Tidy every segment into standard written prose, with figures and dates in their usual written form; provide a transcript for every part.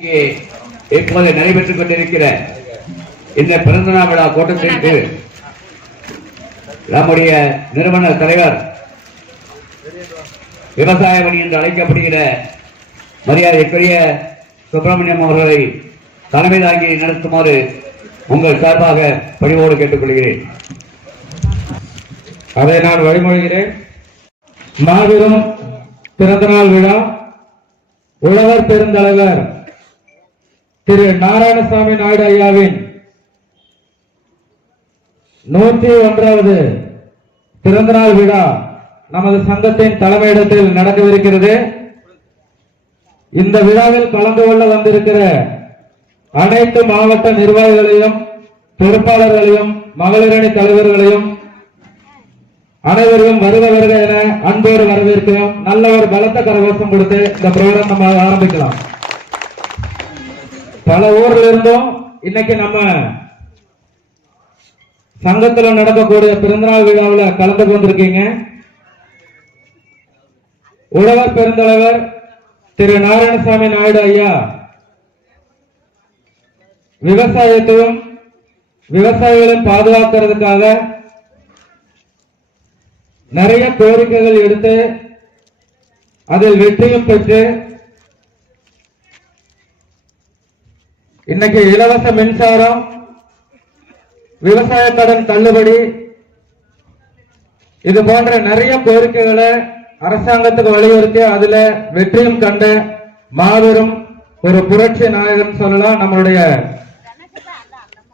இப்போது நடைபெற்றுக் கொண்டிருக்கிற இந்த பிறந்தநாள் விழா கூட்டத்திற்கு நம்முடைய நிறுவன தலைவர் விவசாயமணி என்று அழைக்கப்படுகிற மரியாதைக்குரிய சுப்பிரமணியம் அவர்களை தலைமை தாங்கி நடத்துமாறு உங்கள் சார்பாக பணிவோடு கேட்டுக்கொள்கிறேன். அதை நான் வழிமொழிகிறேன். மாபெரும் பிறந்தநாள் விழா உழவர் பெருந்தலைவர் திரு நாராயணசாமி நாயுடு ஐயாவின் 101வது பிறந்தநாள் விழா நமது சங்கத்தின் தலைமையிடத்தில் நடக்கவிருக்கிறது. இந்த விழாவில் கலந்து கொள்ள வந்திருக்கிற அனைத்து மாவட்ட நிர்வாகிகளையும் பொறுப்பாளர்களையும் மகளிரணி தலைவர்களையும் அனைவரும் வருக வருக என அன்போடு வரவேற்கிறோம். நல்ல ஒரு பலத்த கரகோஷம் கொடுத்து இந்த ப்ரோக்ராம் நம்ம ஆரம்பிக்கலாம். பல ஊர்ல இருந்தும் இன்னைக்கு நம்ம சங்கத்தில் நடக்கக்கூடிய பிறந்தநாள் விழாவில் கலந்து கொண்டிருக்கீங்க. உழவர் பெருந்தலைவர் திரு நாராயணசாமி நாயுடு ஐயா விவசாயத்தையும் விவசாயிகளையும் பாதுகாக்கிறதுக்காக நிறைய கோரிக்கைகள் எடுத்து அதில் வெற்றியும் பெற்று இன்னைக்கு இலவச மின்சாரம், விவசாய கடன் தள்ளுபடி, இது போன்ற நிறைய கோரிக்கைகளை அரசாங்கத்துக்கு வலியுறுத்தி அதுல வெற்றியும் கண்ட மாபெரும் ஒரு புரட்சி நாயகன் சொல்லலாம் நம்மளுடைய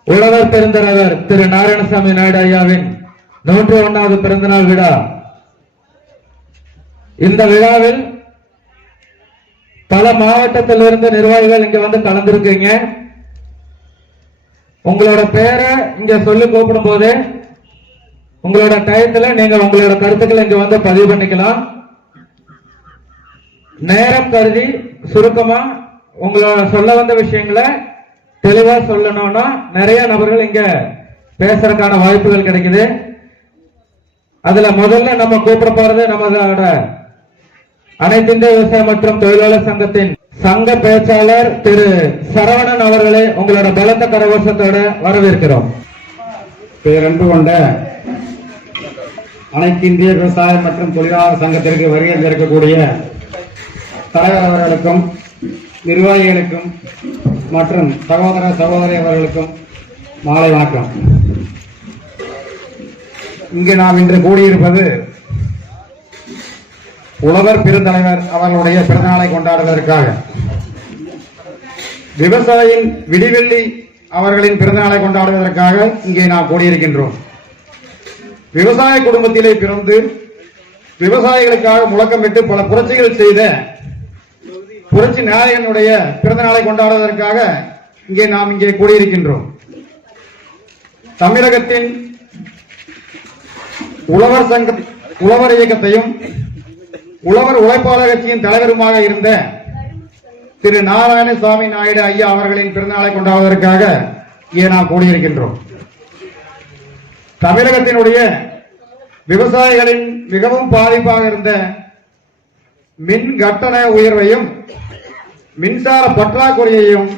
உழவர் பெருந்தலைவர் திரு நாராயணசாமி நாயுடு ஐயாவின் 101வது பிறந்தநாள் விழா. இந்த விழாவில் பல மாவட்டத்திலிருந்து நிர்வாகிகள் இங்க வந்து கலந்திருக்கீங்க. உங்களோட பேரை இங்க சொல்லி கூப்பிடும் போது உங்களோட டயத்துல நீங்க உங்களோட கருத்துக்களை இங்க வந்து பதிவு பண்ணிக்கலாம். நேரம் கருதி சுருக்கமா உங்களோட சொல்ல வந்த விஷயங்களை தெளிவா சொல்லணும்னா நிறைய நபர்கள் இங்க பேசுறதுக்கான வாய்ப்புகள் கிடைக்குது. அதுல முதல்ல நம்ம கூப்பிட போறது நம்மளோட அனைத்து இந்திய விவசாய மற்றும் தொழிலாளர் சங்கத்தின் சங்க பேச்சாளர் திரு சரவணன் அவர்களை உங்களோட பலத்த கரகோஷத்தோட வரவேற்கிறோம். பேரன்பு கொண்ட அனைத்து இந்திய விவசாய மற்றும் தொழிலாளர் சங்கத்திற்கு வருகை இருக்கக்கூடிய தலைவர் அவர்களுக்கும் நிர்வாகிகளுக்கும் மற்றும் சகோதர சகோதரி அவர்களுக்கும் மாலை வணக்கம். இங்கு நாம் இன்று கூடியிருப்பது உழவர் பெருந்தலைவர் அவர்களுடைய பிறந்தநாளை கொண்டாடுவதற்காக. விவசாயியின் விடிவெள்ளி அவர்களின் பிறந்தநாளை கொண்டாடுவதற்காக இங்கே நாம் கூடியிருக்கின்றோம். விவசாய குடும்பத்திலே பிறந்து விவசாயிகளுக்காக முழக்கமிட்டு பல புரட்சிகள் செய்த புரட்சி நாயகனுடைய பிறந்த நாளை கொண்டாடுவதற்காக நாம் இங்கே கூடியிருக்கின்றோம். தமிழகத்தின் உழவர் இயக்கத்தையும் உழவர் உழைப்பாளர் கட்சியின் தலைவருமாக இருந்த திரு நாராயணசாமி நாயுடு ஐயா அவர்களின் பிறந்தநாளை கொண்டாடுவதற்காக இங்கே நாம் கூடியிருக்கின்றோம். தமிழகத்தினுடைய விவசாயிகளின் மிகவும் பாதிப்பாக இருந்த மின் கட்டண உயர்வையும் மின்சார பற்றாக்குறையையும்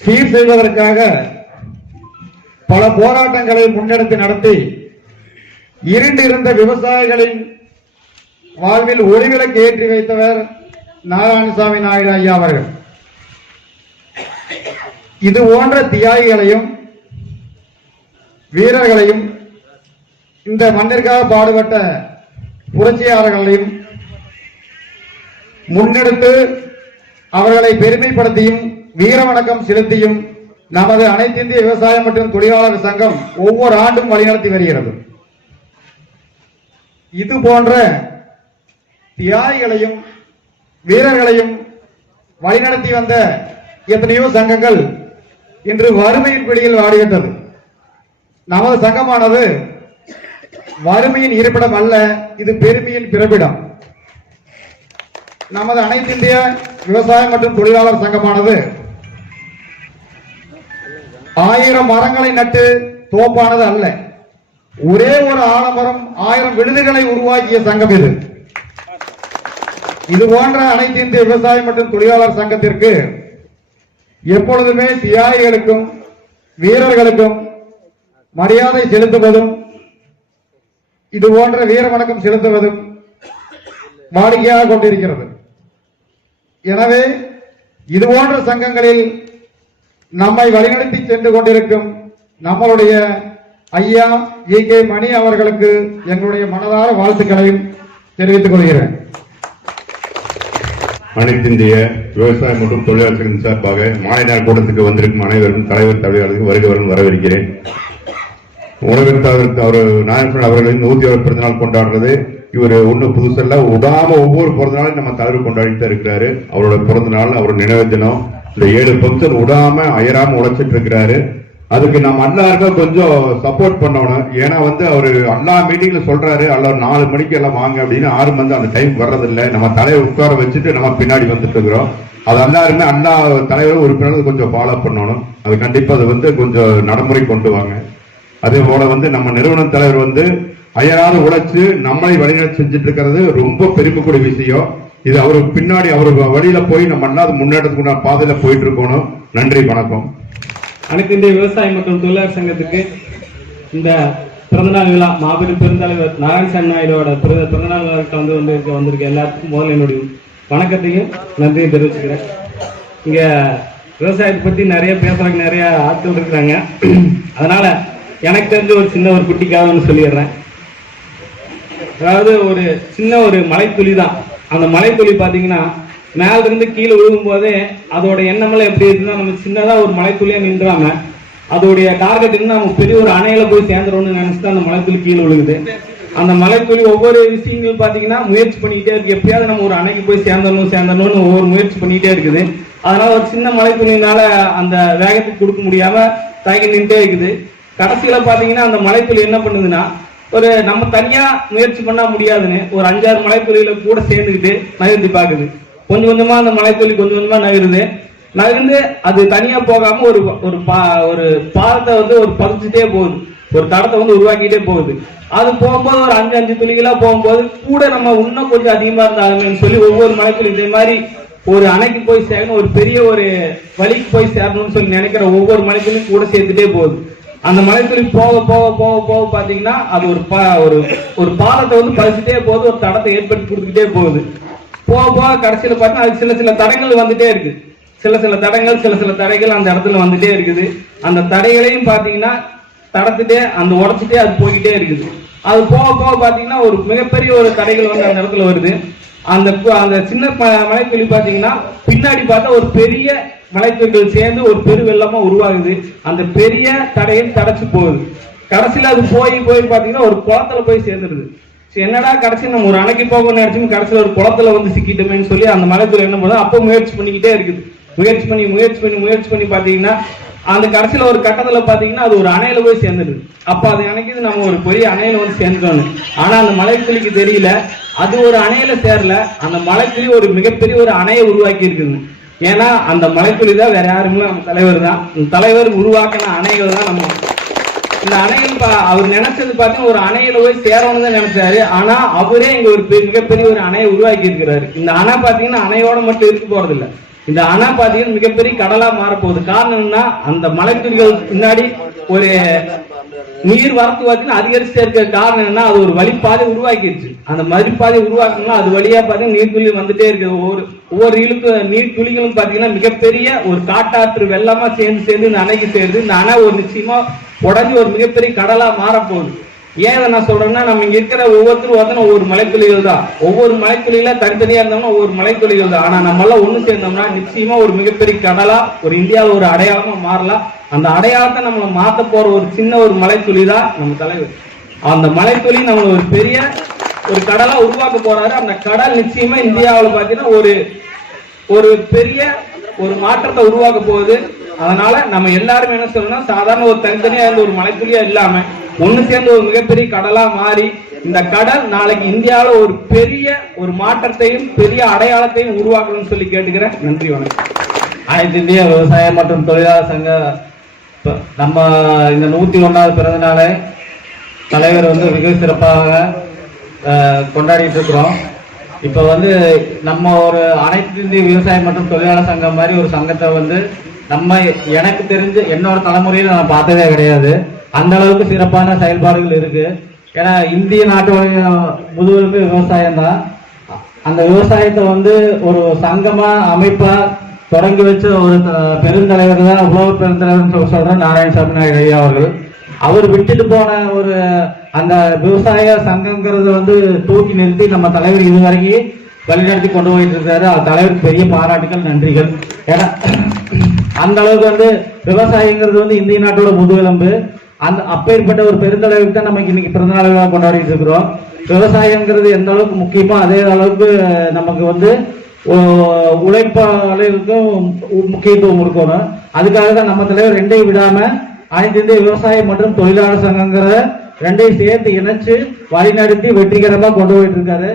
சீர் செய்வதற்காக பல போராட்டங்களை முன்னெடுத்து நடத்தி இருண்டிருந்த விவசாயிகளின் வாழ்வில் ஒளிவிளக்கு ஏற்றி வைத்தவர் நாராயணசாமி நாயுடு ஐயா அவர்கள். இது போன்ற தியாகிகளையும் வீரர்களையும் இந்த மண்ணிற்காக பாடுபட்ட புரட்சியாளர்களையும் முன்னெடுத்து அவர்களை பெருமைப்படுத்தியும் வீர வணக்கம் செலுத்தியும் நமது அனைத்து இந்திய விவசாயம் மற்றும் தொழிலாளர் சங்கம் ஒவ்வொரு ஆண்டும் வழிநடத்தி வருகிறது. இது போன்ற தியாகிகளையும் வீரர்களையும் வழிநடத்தி வந்த எத்தனையோ சங்கங்கள் இன்று வறுமையின் பிடியில் வாடுகின்றது. நமது சங்கமானது வறுமையின் இருப்பிடம் அல்ல, இது பெருமையின் பிறப்பிடம். நமது அனைத்து இந்திய விவசாயம் மற்றும் தொழிலாளர் சங்கமானது 1000 மரங்களை நட்டு தோப்பானது அல்ல, ஒரே ஒரு ஆலமரம் 1000 விழுதுகளை உருவாக்கிய சங்கம் இது. இது போன்ற அனைத்து இந்திய விவசாய மற்றும் தொழிலாளர் சங்கத்திற்கு எப்பொழுதுமே தியாகிகளுக்கும் வீரர்களுக்கும் மரியாதை செலுத்துவதும் இது போன்ற வீர வணக்கம் செலுத்துவதும் வாடிக்கையாக கொண்டிருக்கிறது. எனவே இது போன்ற சங்கங்களில் நம்மை வழிநடத்தி சென்று கொண்டிருக்கும் நம்மளுடைய ஐயா EK மணி அவர்களுக்கு எங்களுடைய மனதார வாழ்த்துக்களையும் தெரிவித்துக் கொள்கிறேன். அனைத்து இந்திய விவசாய மற்றும் தொழிலாளர் சங்கத்தின் சார்பாக மாலை நேர கூட்டத்துக்கு வந்திருக்கும் அனைவருக்கும் தலைவர் தலைவர்களுக்கு வருகிறவர்கள் வரவேற்கிறேன். உணவிற்கு அவர் நாராயணன் அவர்களின் 100வது பிறந்தநாள் கொண்டாடுறது இவர் ஒண்ணு புதுசல்ல, விடாம ஒவ்வொரு பிறந்த நாளும் நம்ம தலைவர் கொண்டாடிட்டு இருக்கிறாரு. அவரோட பிறந்த நாள், அவர் நினைவு தினம், இந்த 7 ஃபங்க்ஷன் விடாம அயராம உழைச்சிட்டு இருக்கிறாரு. அதுக்கு நம்ம எல்லாருக்கும் கொஞ்சம் சப்போர்ட் பண்ணணும். ஏன்னா அவரு எல்லா மீட்டிங்ல சொல்றாரு, எல்லாம் 4 மணிக்கு எல்லாம் வாங்க அப்படின்னு. 6 மணி அந்த டைம் வர்றதில்லை. நம்ம தலைவர் உட்கார வச்சுட்டு நம்ம பின்னாடி வந்துட்டு இருக்கிறோம். அது எல்லாருமே எல்லா தலைவரும் உறுப்பினர்கள் கொஞ்சம் ஃபாலோ பண்ணணும். அது கண்டிப்பா அது கொஞ்சம் நடைமுறை கொண்டு வாங்க. அதே போல நம்ம நிறுவன தலைவர் அயராது உழைச்சு நம்மளை வழிநடத்தி செஞ்சுட்டு இருக்கிறது ரொம்ப பெருமைக்கூடிய விஷயம். இது அவரு பின்னாடி அவரு வழியில போய் நம்ம எல்லாரும் முன்னேற்றத்துக்கு பாதையில போயிட்டு இருக்கணும். நன்றி, வணக்கம். அனைத்து இந்திய விவசாய மற்றும் தொழிலாளர் சங்கத்துக்கு இந்த பிறந்தநாள் விழா மாபெரும் பெருந்தலைவர் நாராயணசாமி நாயுடோட பிறந்தநாள் விழாவுக்கு வந்திருக்க எல்லாத்துக்கும் முதல்ல என்னுடைய வணக்கத்தையும் நன்றியும் தெரிவிச்சுக்கிறேன். இங்க விவசாயத்தை பத்தி நிறைய பேசுறதுக்கு நிறைய ஆட்கள் இருக்கிறாங்க. அதனால எனக்கு தெரிஞ்ச ஒரு சின்ன ஒரு குட்டிக்காக சொல்லிடுறேன். அதாவது ஒரு சின்ன ஒரு மலைத்துளி தான். அந்த மலைத்துளி பார்த்தீங்கன்னா மேல இருந்து கீழே விழுகும் போதே அதோட எண்ணமெல்லாம் எப்படி இருக்குன்னா, நம்ம சின்னதா ஒரு மலைத்துளியா நின்றாம அதோடைய டார்கெட் இருந்து நம்ம பெரிய ஒரு அணையில போய் சேர்ந்துரும்னு நினைச்சுட்டு அந்த மலைத்துளி கீழே விழுகுது. அந்த மலைத்துளி ஒவ்வொரு விஷயங்கள் பார்த்தீங்கன்னா முயற்சி பண்ணிக்கிட்டே இருக்கு. எப்படியாவது நம்ம ஒரு அணைக்கு போய் சேர்ந்தணும்னு ஒவ்வொரு முயற்சி பண்ணிக்கிட்டே இருக்குது. அதனால ஒரு சின்ன மலைத்துளினால அந்த வேகத்துக்கு கொடுக்க முடியாம தயங்கி நின்றுட்டே இருக்குது. கடைசியில பாத்தீங்கன்னா அந்த மலைத்துளி என்ன பண்ணுதுன்னா, ஒரு நம்ம தனியா முயற்சி பண்ணா முடியாதுன்னு ஒரு 5-6 மலைத்துளியில கூட சேர்ந்துக்கிட்டு நகர்ந்து பாக்குது. கொஞ்சம் கொஞ்சமா அந்த மலைத்துளி கொஞ்சம் கொஞ்சமா நகர்ந்து அது தனியா போகாம ஒரு பாலத்தை ஒரு பதிச்சுட்டே போகுது, ஒரு தடத்தை உருவாக்கிட்டே போகுது. அது போகும்போது ஒரு 5 துளிகளா போகும்போது கூட நம்ம இன்னும் கொஞ்சம் அதிகமா இருந்தாலுமே சொல்லி ஒவ்வொரு மலைத்துளி இதே மாதிரி ஒரு அணைக்கு போய் சேரணும், ஒரு பெரிய ஒரு வழிக்கு போய் சேரணும்னு சொல்லி நினைக்கிற ஒவ்வொரு மலைத்துளியும் கூட சேர்த்துட்டே போகுது. அந்த மலைத்துளி போக போக போக போக பாத்தீங்கன்னா அது ஒரு பாலத்தை பதிச்சுட்டே போகுது, ஒரு தடத்தை ஏற்படுத்தி கொடுத்துக்கிட்டே போகுது. போக போக கடைசியில பார்த்தீங்கன்னா அது சில தடங்கள் வந்துட்டே இருக்கு. சில தடைகள் அந்த இடத்துல வந்துட்டே இருக்குது. அந்த தடைகளையும் பாத்தீங்கன்னா தடத்துட்டே உடைச்சிட்டே அது போய்கிட்டே இருக்குது. அது போக போக பாத்தீங்கன்னா ஒரு மிகப்பெரிய ஒரு தடைகள் அந்த இடத்துல வருது. அந்த சின்ன மலைத்துளி பாத்தீங்கன்னா பின்னாடி பார்த்தா ஒரு பெரிய மலைத்துளிகள் சேர்ந்து ஒரு பெரு வெள்ளமா உருவாகுது. அந்த பெரிய தடையை தடைச்சு போகுது. கடைசியில அது போய் பாத்தீங்கன்னா ஒரு குளத்துல போய் சேர்ந்துருது. என்னடா கடைசி நம்ம ஒரு அணைக்கு போகணும்னு நினைச்சு கடைசியில ஒரு குளத்துல சிக்கிட்டோமேன்னு சொல்லி அந்த மலைத்துளி என்ன பண்ணுது, அப்போ முயற்சி பண்ணிக்கிட்டே இருக்குது. முயற்சி பண்ணி பாத்தீங்கன்னா அந்த கடைசியில ஒரு கட்டத்துல பாத்தீங்கன்னா அது ஒரு அணையில போய் சேர்ந்துடுது. அப்ப அது நினைக்குது நம்ம ஒரு பெரிய அணையில சேர்ந்துட்டோம். ஆனா அந்த மலைத்துளிக்கு தெரியல அது ஒரு அணையில சேரல, அந்த மலைத்துளி ஒரு மிகப்பெரிய ஒரு அணையை உருவாக்கி இருக்குது. ஏன்னா அந்த மலைத்துளி தான் வேற யாருமே நம்ம தலைவர் தான். தலைவர் உருவாக்கின அணைகள் தான் நம்ம. இந்த அணைகள் அவர் நினைச்சது பார்த்தீங்கன்னா ஒரு அணையில போய் சேரணும்னு தான் நினைச்சாரு. ஆனா அவரே இங்க ஒரு மிகப்பெரிய ஒரு அணையை உருவாக்கி இருக்கிறாரு. இந்த அணை பாத்தீங்கன்னா அணையோட மட்டும் இருக்க போறது இல்லை. இந்த அணை பாத்தீங்கன்னா மிகப்பெரிய கடலா மாறப்போகுது. காரணம் என்ன, அந்த மலைத்துளிகள் பின்னாடி ஒரு நீர் வரத்து பார்த்தீங்கன்னா அதிகரிச்சுட்டே இருக்க காரணம் என்னன்னா அது ஒரு வழிப்பாதை உருவாக்கிடுச்சு. அந்த வழிப்பாதை உருவாக்கணும்னா அது வழியா பார்த்தீங்கன்னா நீர்த்துளி வந்துட்டே இருக்கு. ஒவ்வொரு நீர் துளிகளும் பார்த்தீங்கன்னா மிகப்பெரிய ஒரு காட்டாற்று வெள்ளமா சேர்ந்து இந்த அணைக்கு சேருது. இந்த அணை ஒரு நிச்சயமா உடஞ்சி ஒரு மிகப்பெரிய கடலா மாறப்போகுது. ஏன் நான் சொல்றேன்னா, நம்ம இங்க இருக்கிற ஒவ்வொருத்தரும் ஒவ்வொரு மலைத்துளிகள் தான். ஒவ்வொரு மலைத்துளியில தனித்தனியா இருந்தோம்னா ஒவ்வொரு மலைத்துளிகள் தான். ஆனா நம்ம எல்லாம் ஒண்ணு சேர்ந்தோம்னா நிச்சயமா ஒரு மிகப்பெரிய கடலா ஒரு இந்தியாவில் ஒரு அடையாளமா மாறலாம். அந்த அடையாளத்தை நம்மளை மாத்த போற ஒரு சின்ன ஒரு மலைத்துளி தான் நம்ம தலைவர். அந்த மலைத்துளி நம்ம ஒரு பெரிய ஒரு கடலா உருவாக்க போறாரு. அந்த கடல் நிச்சயமா இந்தியாவில் பாத்தீங்கன்னா ஒரு பெரிய ஒரு மாற்றத்தை உருவாக்க போகுது. அதனால நம்ம எல்லாரும் என்ன சொல்லணும்னா, சாதாரண ஒரு தனித்தனியா இருந்த ஒரு மலைத்துளியா இல்லாம ஒண்ணு சேர்ந்து ஒரு மிகப்பெரிய கடலா மாறி இந்த கடல் நாளைக்கு இந்தியாவில் ஒரு பெரிய ஒரு மாற்றத்தையும் பெரிய அடையாளத்தையும் உருவாக்கணும்னு சொல்லி கேட்டுக்கிறேன். நன்றி, வணக்கம். அனைத்து இந்திய விவசாய மற்றும் தொழிலாளர் சங்க நம்ம இந்த 101வது பிறந்த நாளை தலைவர் மிக சிறப்பாக கொண்டாடிட்டு இருக்கிறோம். இப்போ வந்து நம்ம ஒரு அனைத்து இந்திய விவசாய மற்றும் தொழிலாளர் சங்கம் மாதிரி ஒரு சங்கத்தை வந்து எனக்கு தெரிஞ்சு என்னோட தலைமுறையில் நான் பார்த்ததே கிடையாது. அந்த அளவுக்கு சிறப்பான செயல்பாடுகள் இருக்கு. ஏன்னா இந்திய நாட்டோடைய முதுகெலும்பு விவசாயம் தான். அந்த விவசாயத்தை வந்து ஒரு சங்கமா அமைப்பா தொடங்கி வச்ச ஒரு பெருந்தலைவர் தான் உலக பெருந்தலைவர் சொல்ற நாராயணசாமி நாயுடு ஐயா அவர்கள். அவர் விட்டுட்டு போன ஒரு அந்த விவசாய சங்கங்கிறத வந்து தூக்கி நிறுத்தி நம்ம தலைவர் இதுவரைக்கும் வழிநடத்தி கொண்டு போயிட்டு இருக்காரு. அந்த தலைவருக்கு பெரிய பாராட்டுகள், நன்றிகள். ஏன்னா அந்த அளவுக்கு வந்து விவசாயங்கிறது வந்து இந்திய நாட்டோட முதுகெலும்பு. அந்த அப்பேற்பட்ட ஒரு பெருந்தலைவருக்கு தான் நமக்கு இன்னைக்கு பிறந்தநாள் விழா கொண்டாடிட்டு இருக்கிறோம். விவசாயங்கிறது எந்த அளவுக்கு முக்கியமோ அதே அளவுக்கு நமக்கு வந்து உழைப்பாளருக்கும் முக்கியத்துவம் கொடுக்கணும். அதுக்காக தான் நம்ம தலைவர் ரெண்டையும் விடாம அனைத்து இந்திய விவசாயம் மற்றும் தொழிலாளர் சங்கங்கிற ரெண்டையும் சேர்த்து இணைச்சு வழிநடத்தி வெற்றிகரமா கொண்டு போயிட்டு இருக்காரு.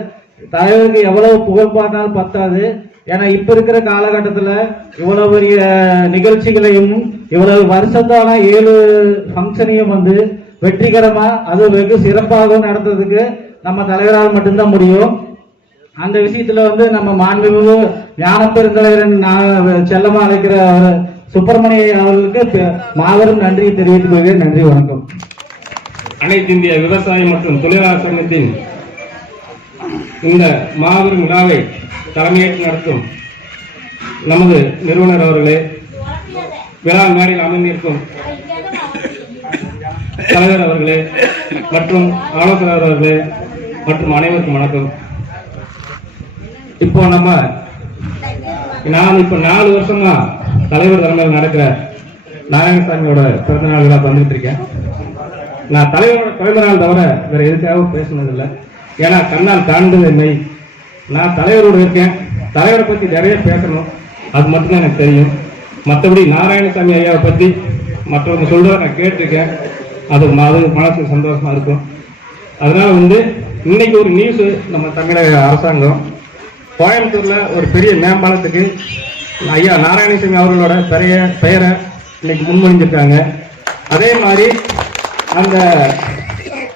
தலைவருக்கு எவ்வளவு புகழ் பாடினாலும் பத்தாது. ஏன்னா இப்ப இருக்கிற காலகட்டத்துல இவ்வளவு பெரிய நிகழ்ச்சிகளையும் இவ்வளவு வருஷத்தான 7 ஃபங்க்ஷனையும் வந்து வெற்றிகரமா அது வெகு சிறப்பாக நடத்துறதுக்கு நம்ம தலைவரால் மட்டும்தான் முடியும். அந்த விஷயத்துல வந்து நம்ம மாண்புமிகு ஞான பெருந்தலைவர் செல்லமா அழைக்கிற சுப்பிரமணிய அவர்களுக்கு மாபெரும் நன்றியை தெரிவித்துக் கொள்கிறேன். நன்றி, வணக்கம். அனைத்து இந்திய விவசாய மற்றும் தொழிலாளர் சங்கத்தின் இந்த மாபெரும் விழாவை தலைமையேற்று நடத்தும் நமது நிறுவனர் அவர்களே, விழா மேடையில் அமைந்திருக்கும் தலைவர் அவர்களே மற்றும் ஆலோசகர் அவர்களே மற்றும் அனைவருக்கும் வணக்கம். இப்போ நான் 4 வருஷமா தலைவர் தலைமையில் நடக்கிற நாராயணசாமியோட பிறந்தநாள் விழா வந்துட்டு இருக்கேன். நான் தலைவரோட பிறந்தநாள் தவிர வேற எதுக்காக பேசுனதில்லை. ஏன்னா கண்ணால் காண்பது என்னை, நான் தலைவரோட இருக்கேன். தலைவரை பத்தி நிறைய பேசணும், அது மட்டும்தான் எனக்கு தெரியும். மற்றபடி நாராயணசாமி ஐயாவை பத்தி மற்றவங்க சொல்றத நான் கேட்டிருக்கேன். அது மனசுக்கு சந்தோஷமா இருக்கும். அதனால வந்து இன்னைக்கு ஒரு நியூஸ், நம்ம தமிழக அரசாங்கம் கோயம்புத்தூர்ல ஒரு பெரிய மேம்பாலத்துக்கு ஐயா நாராயணசாமி அவர்களோட பெயரை இன்னைக்கு முன்மொழிஞ்சிருக்காங்க. அதே மாதிரி அந்த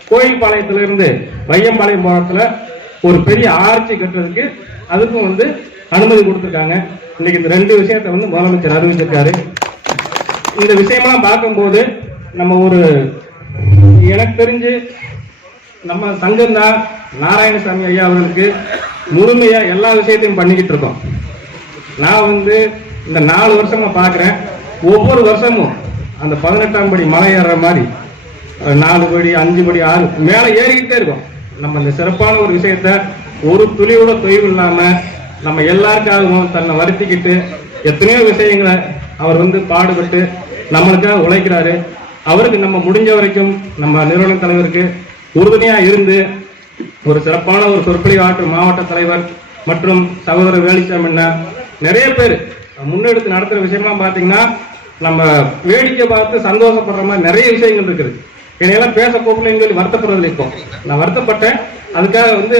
கோயில்பாளையத்திலிருந்து வையம்பாளையம் போறதுல ஒரு பெரிய ஆர்ச்சி கட்டுறதுக்கு அதுக்கும் வந்து அனுமதி கொடுத்துருக்காங்க. இன்னைக்கு இந்த 2 விஷயத்தை வந்து முதலமைச்சர் அறிவிச்சிருக்காரு. இந்த விஷயமெல்லாம் பார்க்கும்போது நம்ம எனக்கு தெரிஞ்சு நம்ம சங்கம் தான் நாராயணசாமி ஐயா அவர்களுக்கு முழுமையா எல்லா விஷயத்தையும் பண்ணிக்கிட்டு இருக்கோம். நான் வந்து இந்த 4 வருஷமா பாக்குறேன். ஒவ்வொரு வருஷமும் அந்த 18ஆம் படி மலை ஏறுற மாதிரி 4 படி 5 படி 6 மேல ஏறிக்கிட்டே இருக்கும். நம்ம இந்த சிறப்பான ஒரு விஷயத்த ஒரு துளியோட தொய்வு இல்லாம நம்ம எல்லாருக்காகவும் தன்னை வருத்திக்கிட்டு எத்தனையோ விஷயங்களை அவர் வந்து பாடுபட்டு நம்மளுக்காக உழைக்கிறாரு. அவருக்கு நம்ம முடிஞ்ச வரைக்கும் நம்ம நிறுவன தலைவருக்கு உறுதுணையா இருந்து ஒரு சிறப்பான ஒரு சொற்பொழிவு ஆற்றும் மாவட்ட தலைவர் மற்றும் சகோதரர் வேலுச்சாமி நிறைய பேர் முன்னெடுத்து நடத்துற விஷயமா பாத்தீங்கன்னா நம்ம வேடிக்கை பார்த்து சந்தோஷப்படுற மாதிரி நிறைய விஷயங்கள் இருக்குது. என்னையெல்லாம் பேச கூப்பிடலன்னு சொல்லி வருத்தப்படுறது இருக்கும். நான் வருத்தப்பட்டேன். அதுக்காக வந்து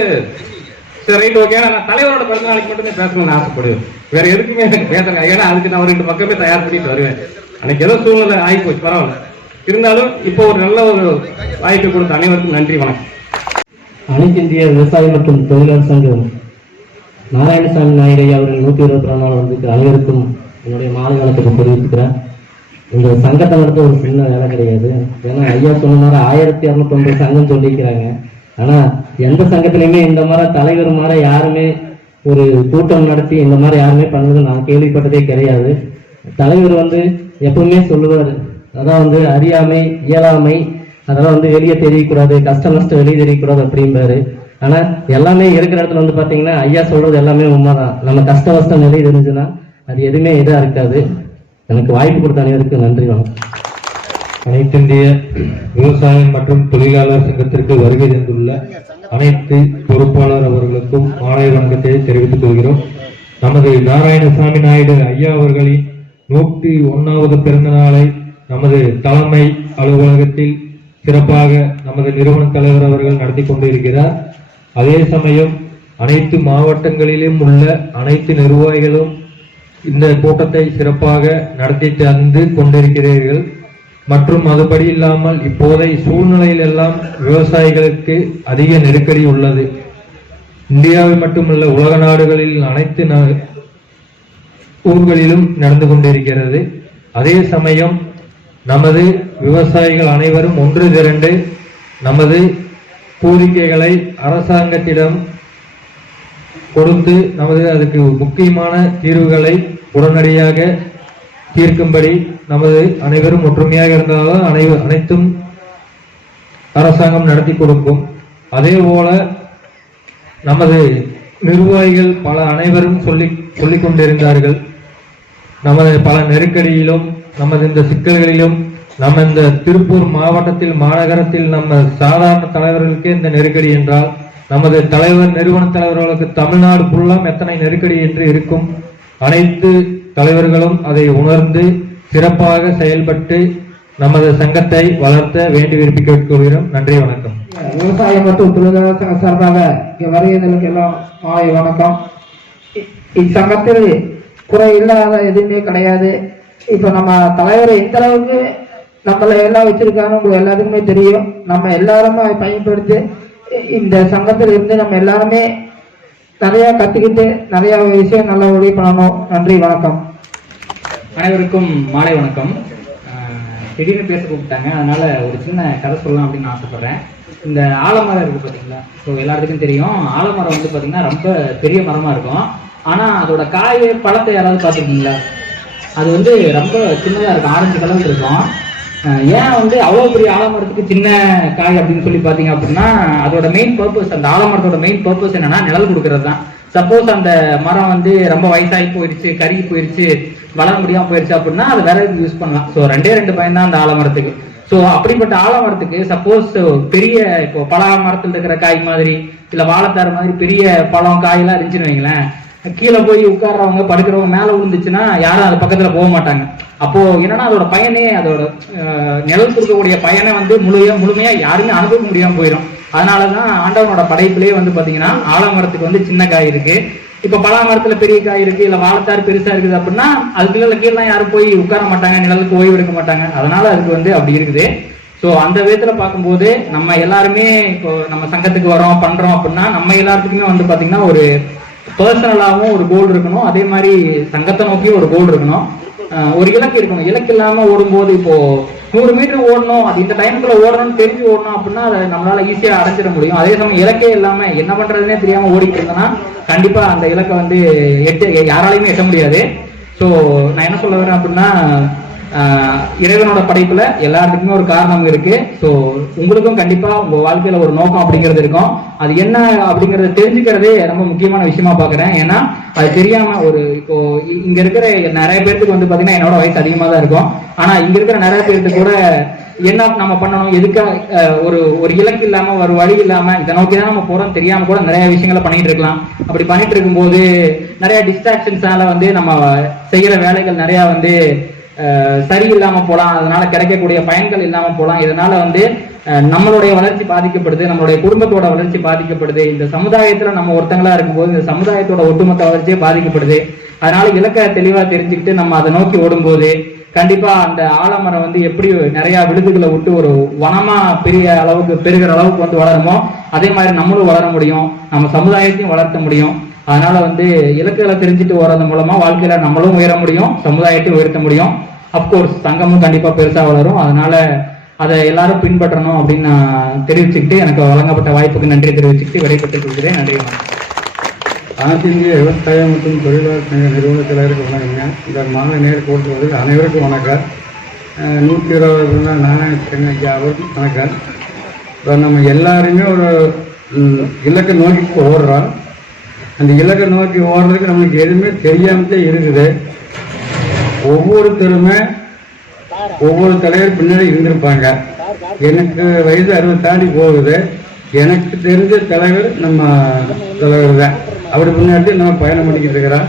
சரி ரைட் ஓகே, நான் தலைவரோட பிறந்த நாளைக்கு மட்டுமே பேசணும்னு ஆசைப்படுவேன். வேற எதுக்குமே எனக்கு பேசுறேன். ஏன்னா அதுக்கு நான் 2 பக்கமே தயார் பண்ணிட்டு வருவேன். அன்னைக்கு ஏதோ சூழ்நிலை ஆகி போச்சு, பரவாயில்ல. இருந்தாலும் இப்போ ஒரு நல்ல ஒரு வாய்ப்பு கொடுத்த அனைவருக்கும் நன்றி, வணக்கம். அனைத்து இந்திய விவசாய மற்றும் தொழிலாளர் சங்கம் நாராயணசாமி நாயுடு அவர்கள் 122 நாள் வந்து அனைவருக்கும் என்னுடைய மாலை வணக்கத்தை தெரிவித்துக்கிறேன். இந்த சங்கத்தை நடத்த ஒரு சின்ன வேலை கிடையாது. ஏன்னா ஐயா சொன்ன மாதிரி 1209 சங்கம் சொல்லிக்கிறாங்க. ஆனா எந்த சங்கத்திலையுமே இந்த மாதிரி தலைவர் மாதிரி யாருமே ஒரு கூட்டம் நடத்தி இந்த மாதிரி யாருமே பண்ணது நான் கேள்விப்பட்டதே கிடையாது. தலைவர் வந்து எப்பவுமே சொல்லுவார், அதான் வந்து அறியாமை இயலாமை அதெல்லாம் வந்து வெளியே தெரியக்கூடாது, கஷ்ட நஷ்டம் வெளியே தெரியக்கூடாது அப்படிம்பாரு. ஆனா எல்லாமே இருக்கிற இடத்துல வந்து பாத்தீங்கன்னா ஐயா சொல்றது எல்லாமே உண்மைதான். நம்ம கஷ்ட கஷ்டம் வெளியே தெரிஞ்சுன்னா அது எதுவுமே இதா இருக்காது. எனக்கு வாய்ப்பு கொடுத்த அனைவருக்கு நன்றி, வணக்கம். அனைத்து இந்திய விவசாயம் மற்றும் தொழிலாளர் சங்கத்திற்கு வருகை தந்துள்ள அனைத்து பொறுப்பாளர் அவர்களுக்கும் மாலை வணக்கத்தை தெரிவித்துக் கொள்கிறோம். நமது நாராயணசாமி நாயுடு ஐயா அவர்களின் 101வது பிறந்த நாளை நமது தலைமை அலுவலகத்தில் சிறப்பாக நமது நிறுவன தலைவர் அவர்கள் நடத்தி கொண்டிருக்கிறார். அதே சமயம் அனைத்து மாவட்டங்களிலும் உள்ள அனைத்து நிர்வாகிகளும் இந்த கூட்டத்தை சிறப்பாக நடத்தி தந்து கொண்டிருக்கிறீர்கள். மற்றும் அதுபடி இல்லாமல் இப்போதைய சூழ்நிலையில் எல்லாம் விவசாயிகளுக்கு அதிக நெருக்கடி உள்ளது. இந்தியாவில் மட்டுமல்ல உலக நாடுகளில் அனைத்து ஊர்களிலும் நடந்து கொண்டிருக்கிறது. அதே சமயம் நமது விவசாயிகள் அனைவரும் ஒன்று திரண்டு நமது கோரிக்கைகளை அரசாங்கத்திடம் கொடுத்து அதுக்கு முக்கியமான தீர்வுகளை உடனடியாக தீர்க்கும்படி நமது அனைவரும் ஒற்றுமையாக இருந்தாலும் அனைத்தும் அரசாங்கம் நடத்தி கொடுக்கும். அதே போல நமது நிர்வாகிகள் அனைவரும் சொல்லிக் கொண்டிருந்தார்கள். நமது பல நெருக்கடியிலும் நமது இந்த சிக்கல்களிலும் நம்ம இந்த திருப்பூர் மாவட்டத்தில் மாநகரத்தில் நம்ம சாதாரண தலைவர்களுக்கே இந்த நெருக்கடி என்றால் நமது நிறுவன தலைவர்களுக்கு தமிழ்நாடு ஃபுல்லாம் எத்தனை நெருக்கடி என்று இருக்கும். அனைத்து தலைவர்களும் அதை உணர்ந்து சிறப்பாக செயல்பட்டு நமது சங்கத்தை வளர்த்த வேண்டி விரும்பி கேட்டுக்கொள்கிறோம். நன்றி, வணக்கம். விவசாயம் மற்றும் தொழிலாளர் சங்க சார்பாக இங்கே வருகிறவர்களுக்கு எல்லாம் மாலை வணக்கம். இச்சங்கத்தில் குறை இல்லாத எதுவுமே கிடையாது. இப்ப நம்ம தலைவர் எந்த அளவுக்கு நம்மளை எல்லாம் வச்சிருக்காங்க உங்களுக்கு எல்லாத்துக்குமே தெரியும். நம்ம எல்லாருமே பயன்படுத்தி இந்த சங்கத்தில் இருந்து நம்ம எல்லாருமே நிறைய கத்துக்கிட்டு நிறைய விஷயம் நல்லா உதவி பண்ணணும். நன்றி, வணக்கம். அனைவருக்கும் மாலை வணக்கம். திடீர்னு பேச கூப்பிட்டாங்க, அதனால ஒரு சின்ன கதை சொல்லலாம் அப்படின்னு ஆசைப்படுறேன். இந்த ஆலமரம் இருக்கு பார்த்தீங்களா? ஸோ எல்லாத்துக்கும் தெரியும், ஆலமரம் வந்து பார்த்தீங்கன்னா ரொம்ப பெரிய மரமா இருக்கும். ஆனால் அதோட காய் பழத்தை யாராவது பார்த்துருக்கீங்களா? அது வந்து ரொம்ப சின்னதாக இருக்கும், ஆரஞ்சு கலர் இருக்கும். ஏன் வந்து அவ்வளோ பெரிய ஆலமரத்துக்கு சின்ன காய் அப்படின்னு சொல்லி பார்த்தீங்க அப்படின்னா அதோட மெயின் பர்பஸ், அந்த ஆலமரத்தோட மெயின் பர்பஸ் என்னன்னா நிழல் கொடுக்கறது தான். சப்போஸ் அந்த மரம் வந்து ரொம்ப வயசாகி போயிடுச்சு, கருகி போயிடுச்சு, வளர முடியாமல் போயிடுச்சு அப்படின்னா அது வேற எதுக்கு யூஸ் பண்ணலாம். ஸோ ரெண்டு பயன் தான் அந்த ஆலமரத்துக்கு. ஸோ அப்படிப்பட்ட ஆலமரத்துக்கு சப்போஸ் பெரிய இப்போ பல மரத்தில் இருக்கிற காய் மாதிரி இல்லை வாழைத்தார் மாதிரி பெரிய பழம் காயெல்லாம் இருந்துச்சுன்னு வைங்களேன், கீழே போய் உட்கார்றவங்க படுக்கிறவங்க மேலே விழுந்துச்சுன்னா யாரும் அது பக்கத்துல போக மாட்டாங்க. அப்போ என்னன்னா அதோட பயனே, அதோட நிழல் கொடுக்கக்கூடிய பயனை வந்து முழுமையா யாருமே அனுபவிக்க முடியாம போயிடும். அதனாலதான் ஆண்டவனோட படைப்பிலே வந்து பாத்தீங்கன்னா ஆலமரத்துக்கு வந்து சின்ன காய் இருக்கு. இப்ப பலா மரத்துல பெரிய காய் இருக்கு, இல்ல வாழைத்தார் பெருசா இருக்குது அப்படின்னா அதுக்குள்ள கீழே யாரும் போய் உட்கார மாட்டாங்க, நிழலுக்கு ஓய்வு எடுக்க மாட்டாங்க. அதனால அதுக்கு வந்து அப்படி இருக்குது. ஸோ அந்த விதத்துல பார்க்கும்போது நம்ம எல்லாருமே இப்போ நம்ம சங்கத்துக்கு வரோம் பண்றோம் அப்படின்னா நம்ம எல்லாத்துக்குமே வந்து பாத்தீங்கன்னா ஒரு பர்சனலாகவும் ஒரு கோல் இருக்கணும், அதே மாதிரி சங்கத்தை நோக்கியும் ஒரு கோல் இருக்கணும், ஒரு இலக்கு இருக்கணும். இலக்கு இல்லாம ஓடும்போது இப்போ 100 மீட்டர் ஓடணும், அது இந்த டைமுக்குள்ள ஓடணும்னு தெரிஞ்சு ஓடணும் அப்படின்னா அதை நம்மளால ஈஸியா அடைஞ்சிட முடியும். அதே சமயம் இலக்கே இல்லாம என்ன பண்றதுன்னே தெரியாம ஓடிட்டு இருந்தோம்னா கண்டிப்பா அந்த இலக்கை வந்து யாராலையுமே எட்ட முடியாது. ஸோ நான் என்ன சொல்ல வரேன் அப்படின்னா இறைவனோட படைப்புல எல்லாத்துக்குமே ஒரு காரணம் இருக்கு. ஸோ உங்களுக்கும் கண்டிப்பா உங்க வாழ்க்கையில ஒரு நோக்கம் அப்படிங்கிறது இருக்கும். அது என்ன அப்படிங்கறத தெரிஞ்சுக்கிறதே ரொம்ப முக்கியமான விஷயமா பாக்குறேன். ஏன்னா அது தெரியாம இப்போ இங்க இருக்கிற நிறைய பேருக்கு வந்து பாத்தீங்கன்னா என்னோட வயசு அதிகமா தான் இருக்கும். ஆனா இங்க இருக்கிற நிறைய பேருக்கு கூட என்ன நம்ம பண்ணணும், எதுக்கா ஒரு இலக்கு இல்லாம ஒரு வழி இல்லாம இதை நோக்கி தான் நம்ம போறோம் தெரியாம கூட நிறைய விஷயங்களை பண்ணிட்டு இருக்கலாம். அப்படி பண்ணிட்டு இருக்கும்போது நிறைய டிஸ்ட்ராக்ஷன்ஸால வந்து நம்ம செய்யற வேலைகள் நிறைய வந்து சரியில்லாம போலாம், அதனால கிடைக்கக்கூடிய பயன்கள் இல்லாம போலாம். இதனால வந்து நம்மளுடைய வளர்ச்சி பாதிக்கப்படுது, நம்மளுடைய குடும்பத்தோட வளர்ச்சி பாதிக்கப்படுது, இந்த சமுதாயத்துல நம்ம ஒருத்தங்களா இருக்கும்போது இந்த சமுதாயத்தோட ஒட்டுமொத்த வளர்ச்சியே பாதிக்கப்படுது. அதனால இலக்க தெளிவா தெரிஞ்சுக்கிட்டு நம்ம அதை நோக்கி ஓடும்போது கண்டிப்பா அந்த ஆலமரம் வந்து எப்படி நிறைய விழுதுகளை விட்டு ஒரு வனமா பெரிய அளவுக்கு பெருகிற அளவுக்கு வந்து வளருமோ அதே மாதிரி நம்மளும் வளர முடியும், நம்ம சமுதாயத்தையும் வளர்த்த முடியும். அதனால வந்து இலக்குகளை தெரிஞ்சுட்டு வர்றது மூலமா வாழ்க்கையில நம்மளும் உயர முடியும், சமுதாயத்தையும் உயர்த்த முடியும். அப்கோர்ஸ் சங்கமும் கண்டிப்பா பெருசா வளரும். அதனால அதை எல்லாரும் பின்பற்றணும் அப்படின்னு நான் தெரிவிச்சுக்கிட்டு எனக்கு வழங்கப்பட்ட வாய்ப்புக்கு நன்றி தெரிவிச்சுக்கிட்டு விடைபெற்றுக் கொள்கிறேன். நன்றி. அனைத்து இந்திய விவசாயம் மற்றும் தொழிலாளர் சங்க நிறுவன தலைவருக்கு வணக்கங்க. இந்த மாலை நேர் கூட்டுவதில் அனைவருக்கும் வணக்கம். 120 நாராயண ஐயா அவருக்கும் வணக்கம். இப்போ நம்ம எல்லாருமே ஒரு இலக்கை நோக்கி ஓடுறோம். அந்த இலக்கை நோக்கி ஓடுறதுக்கு நம்மளுக்கு எதுவுமே தெரியாமத்தே இருக்குது. ஒவ்வொருத்தருமே ஒவ்வொரு தலைவர் பின்னாடி இருந்திருப்பாங்க. எனக்கு வயசு 60 தாண்டி போகுது. எனக்கு தெரிஞ்ச தலைவர் நம்ம தலைவர் தான். அப்படி முன்னாடி நம்ம பயணம் பண்ணிக்கிட்டு இருக்கிறோம்.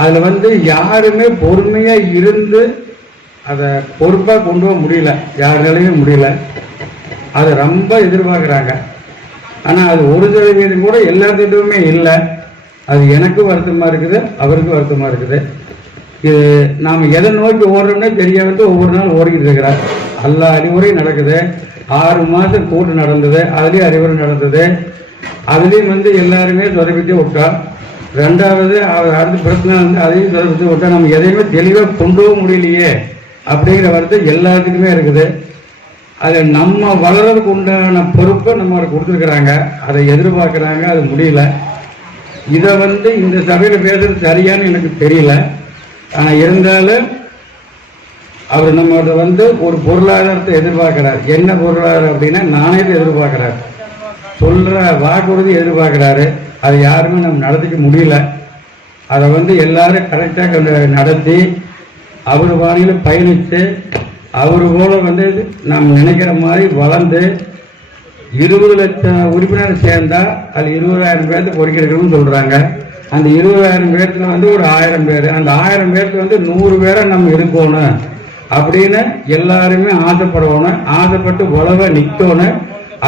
அதில் வந்து யாருமே பொறுமையாக இருந்து அதை பொறுப்பாக கொண்டு போக முடியல, யாராலையும் முடியல. அதை ரொம்ப எதிர்பார்க்குறாங்க. ஆனால் அது 1% கூட எல்லாத்துக்குமே இல்லை. அது எனக்கும் வருத்தமாக இருக்குது, அவருக்கும் வருத்தமாக இருக்குது. இது நாம் எதை நோக்கி ஓடுறோம்னே தெரியாமட்டு ஒவ்வொரு நாள் ஓடிக்கிட்டு இருக்கிறார். எல்லா அறிவுரையும் நடக்குது. 6 மாதம் கூட்டு நடந்தது, அதுலேயும் அறிவுரை நடந்தது. அதுலேயும் வந்து எல்லாருமே சொதப்பிட்டு விட்டோம். ரெண்டாவது அடுத்த பிரச்சனை வந்து அதையும் சொதப்பிட்டு விட்டா நம்ம எதையுமே தெளிவாக கொண்டு போக முடியலையே அப்படிங்கிற வருத்தம் எல்லாத்துக்குமே இருக்குது. அது நம்ம வளர்றதுக்கு உண்டான பொறுப்பை நம்மளுக்கு கொடுத்துருக்குறாங்க, அதை எதிர்பார்க்குறாங்க, அது முடியல. இதை வந்து இந்த சபையில் பேசுறது சரியானு எனக்கு தெரியல. ஆனால் இருந்தாலும் அவர் நம்மளோட வந்து ஒரு பொருளாதாரத்தை எதிர்பார்க்கிறார். என்ன பொருளாதாரம் அப்படின்னா நாணயத்தை எதிர்பார்க்கிறார், சொல்ற வாக்குறுதி எதிர்பார்க்கிறாரு. அதை யாருமே நம்ம நடத்திக்க முடியல. அதை வந்து எல்லாரும் கரெக்டாக நடத்தி அவர் வானியில் பயணித்து அவர் போல வந்து நாம் நினைக்கிற மாதிரி வளர்ந்து 20 லட்சம் உறுப்பினர் சேர்ந்தா அது 20,000 பேர்த்து பொறுக்கிறதுன்னு சொல்றாங்க. அந்த 20,000 பேர்த்துல வந்து ஒரு 1000 பேர், அந்த 1000 பேர்த்துல வந்து 100 பேரை நம்ம இருக்கணும் அப்படின்னு எல்லாருமே ஆசைப்படணும். ஆசைப்பட்டு உழவ நிற்கணும்.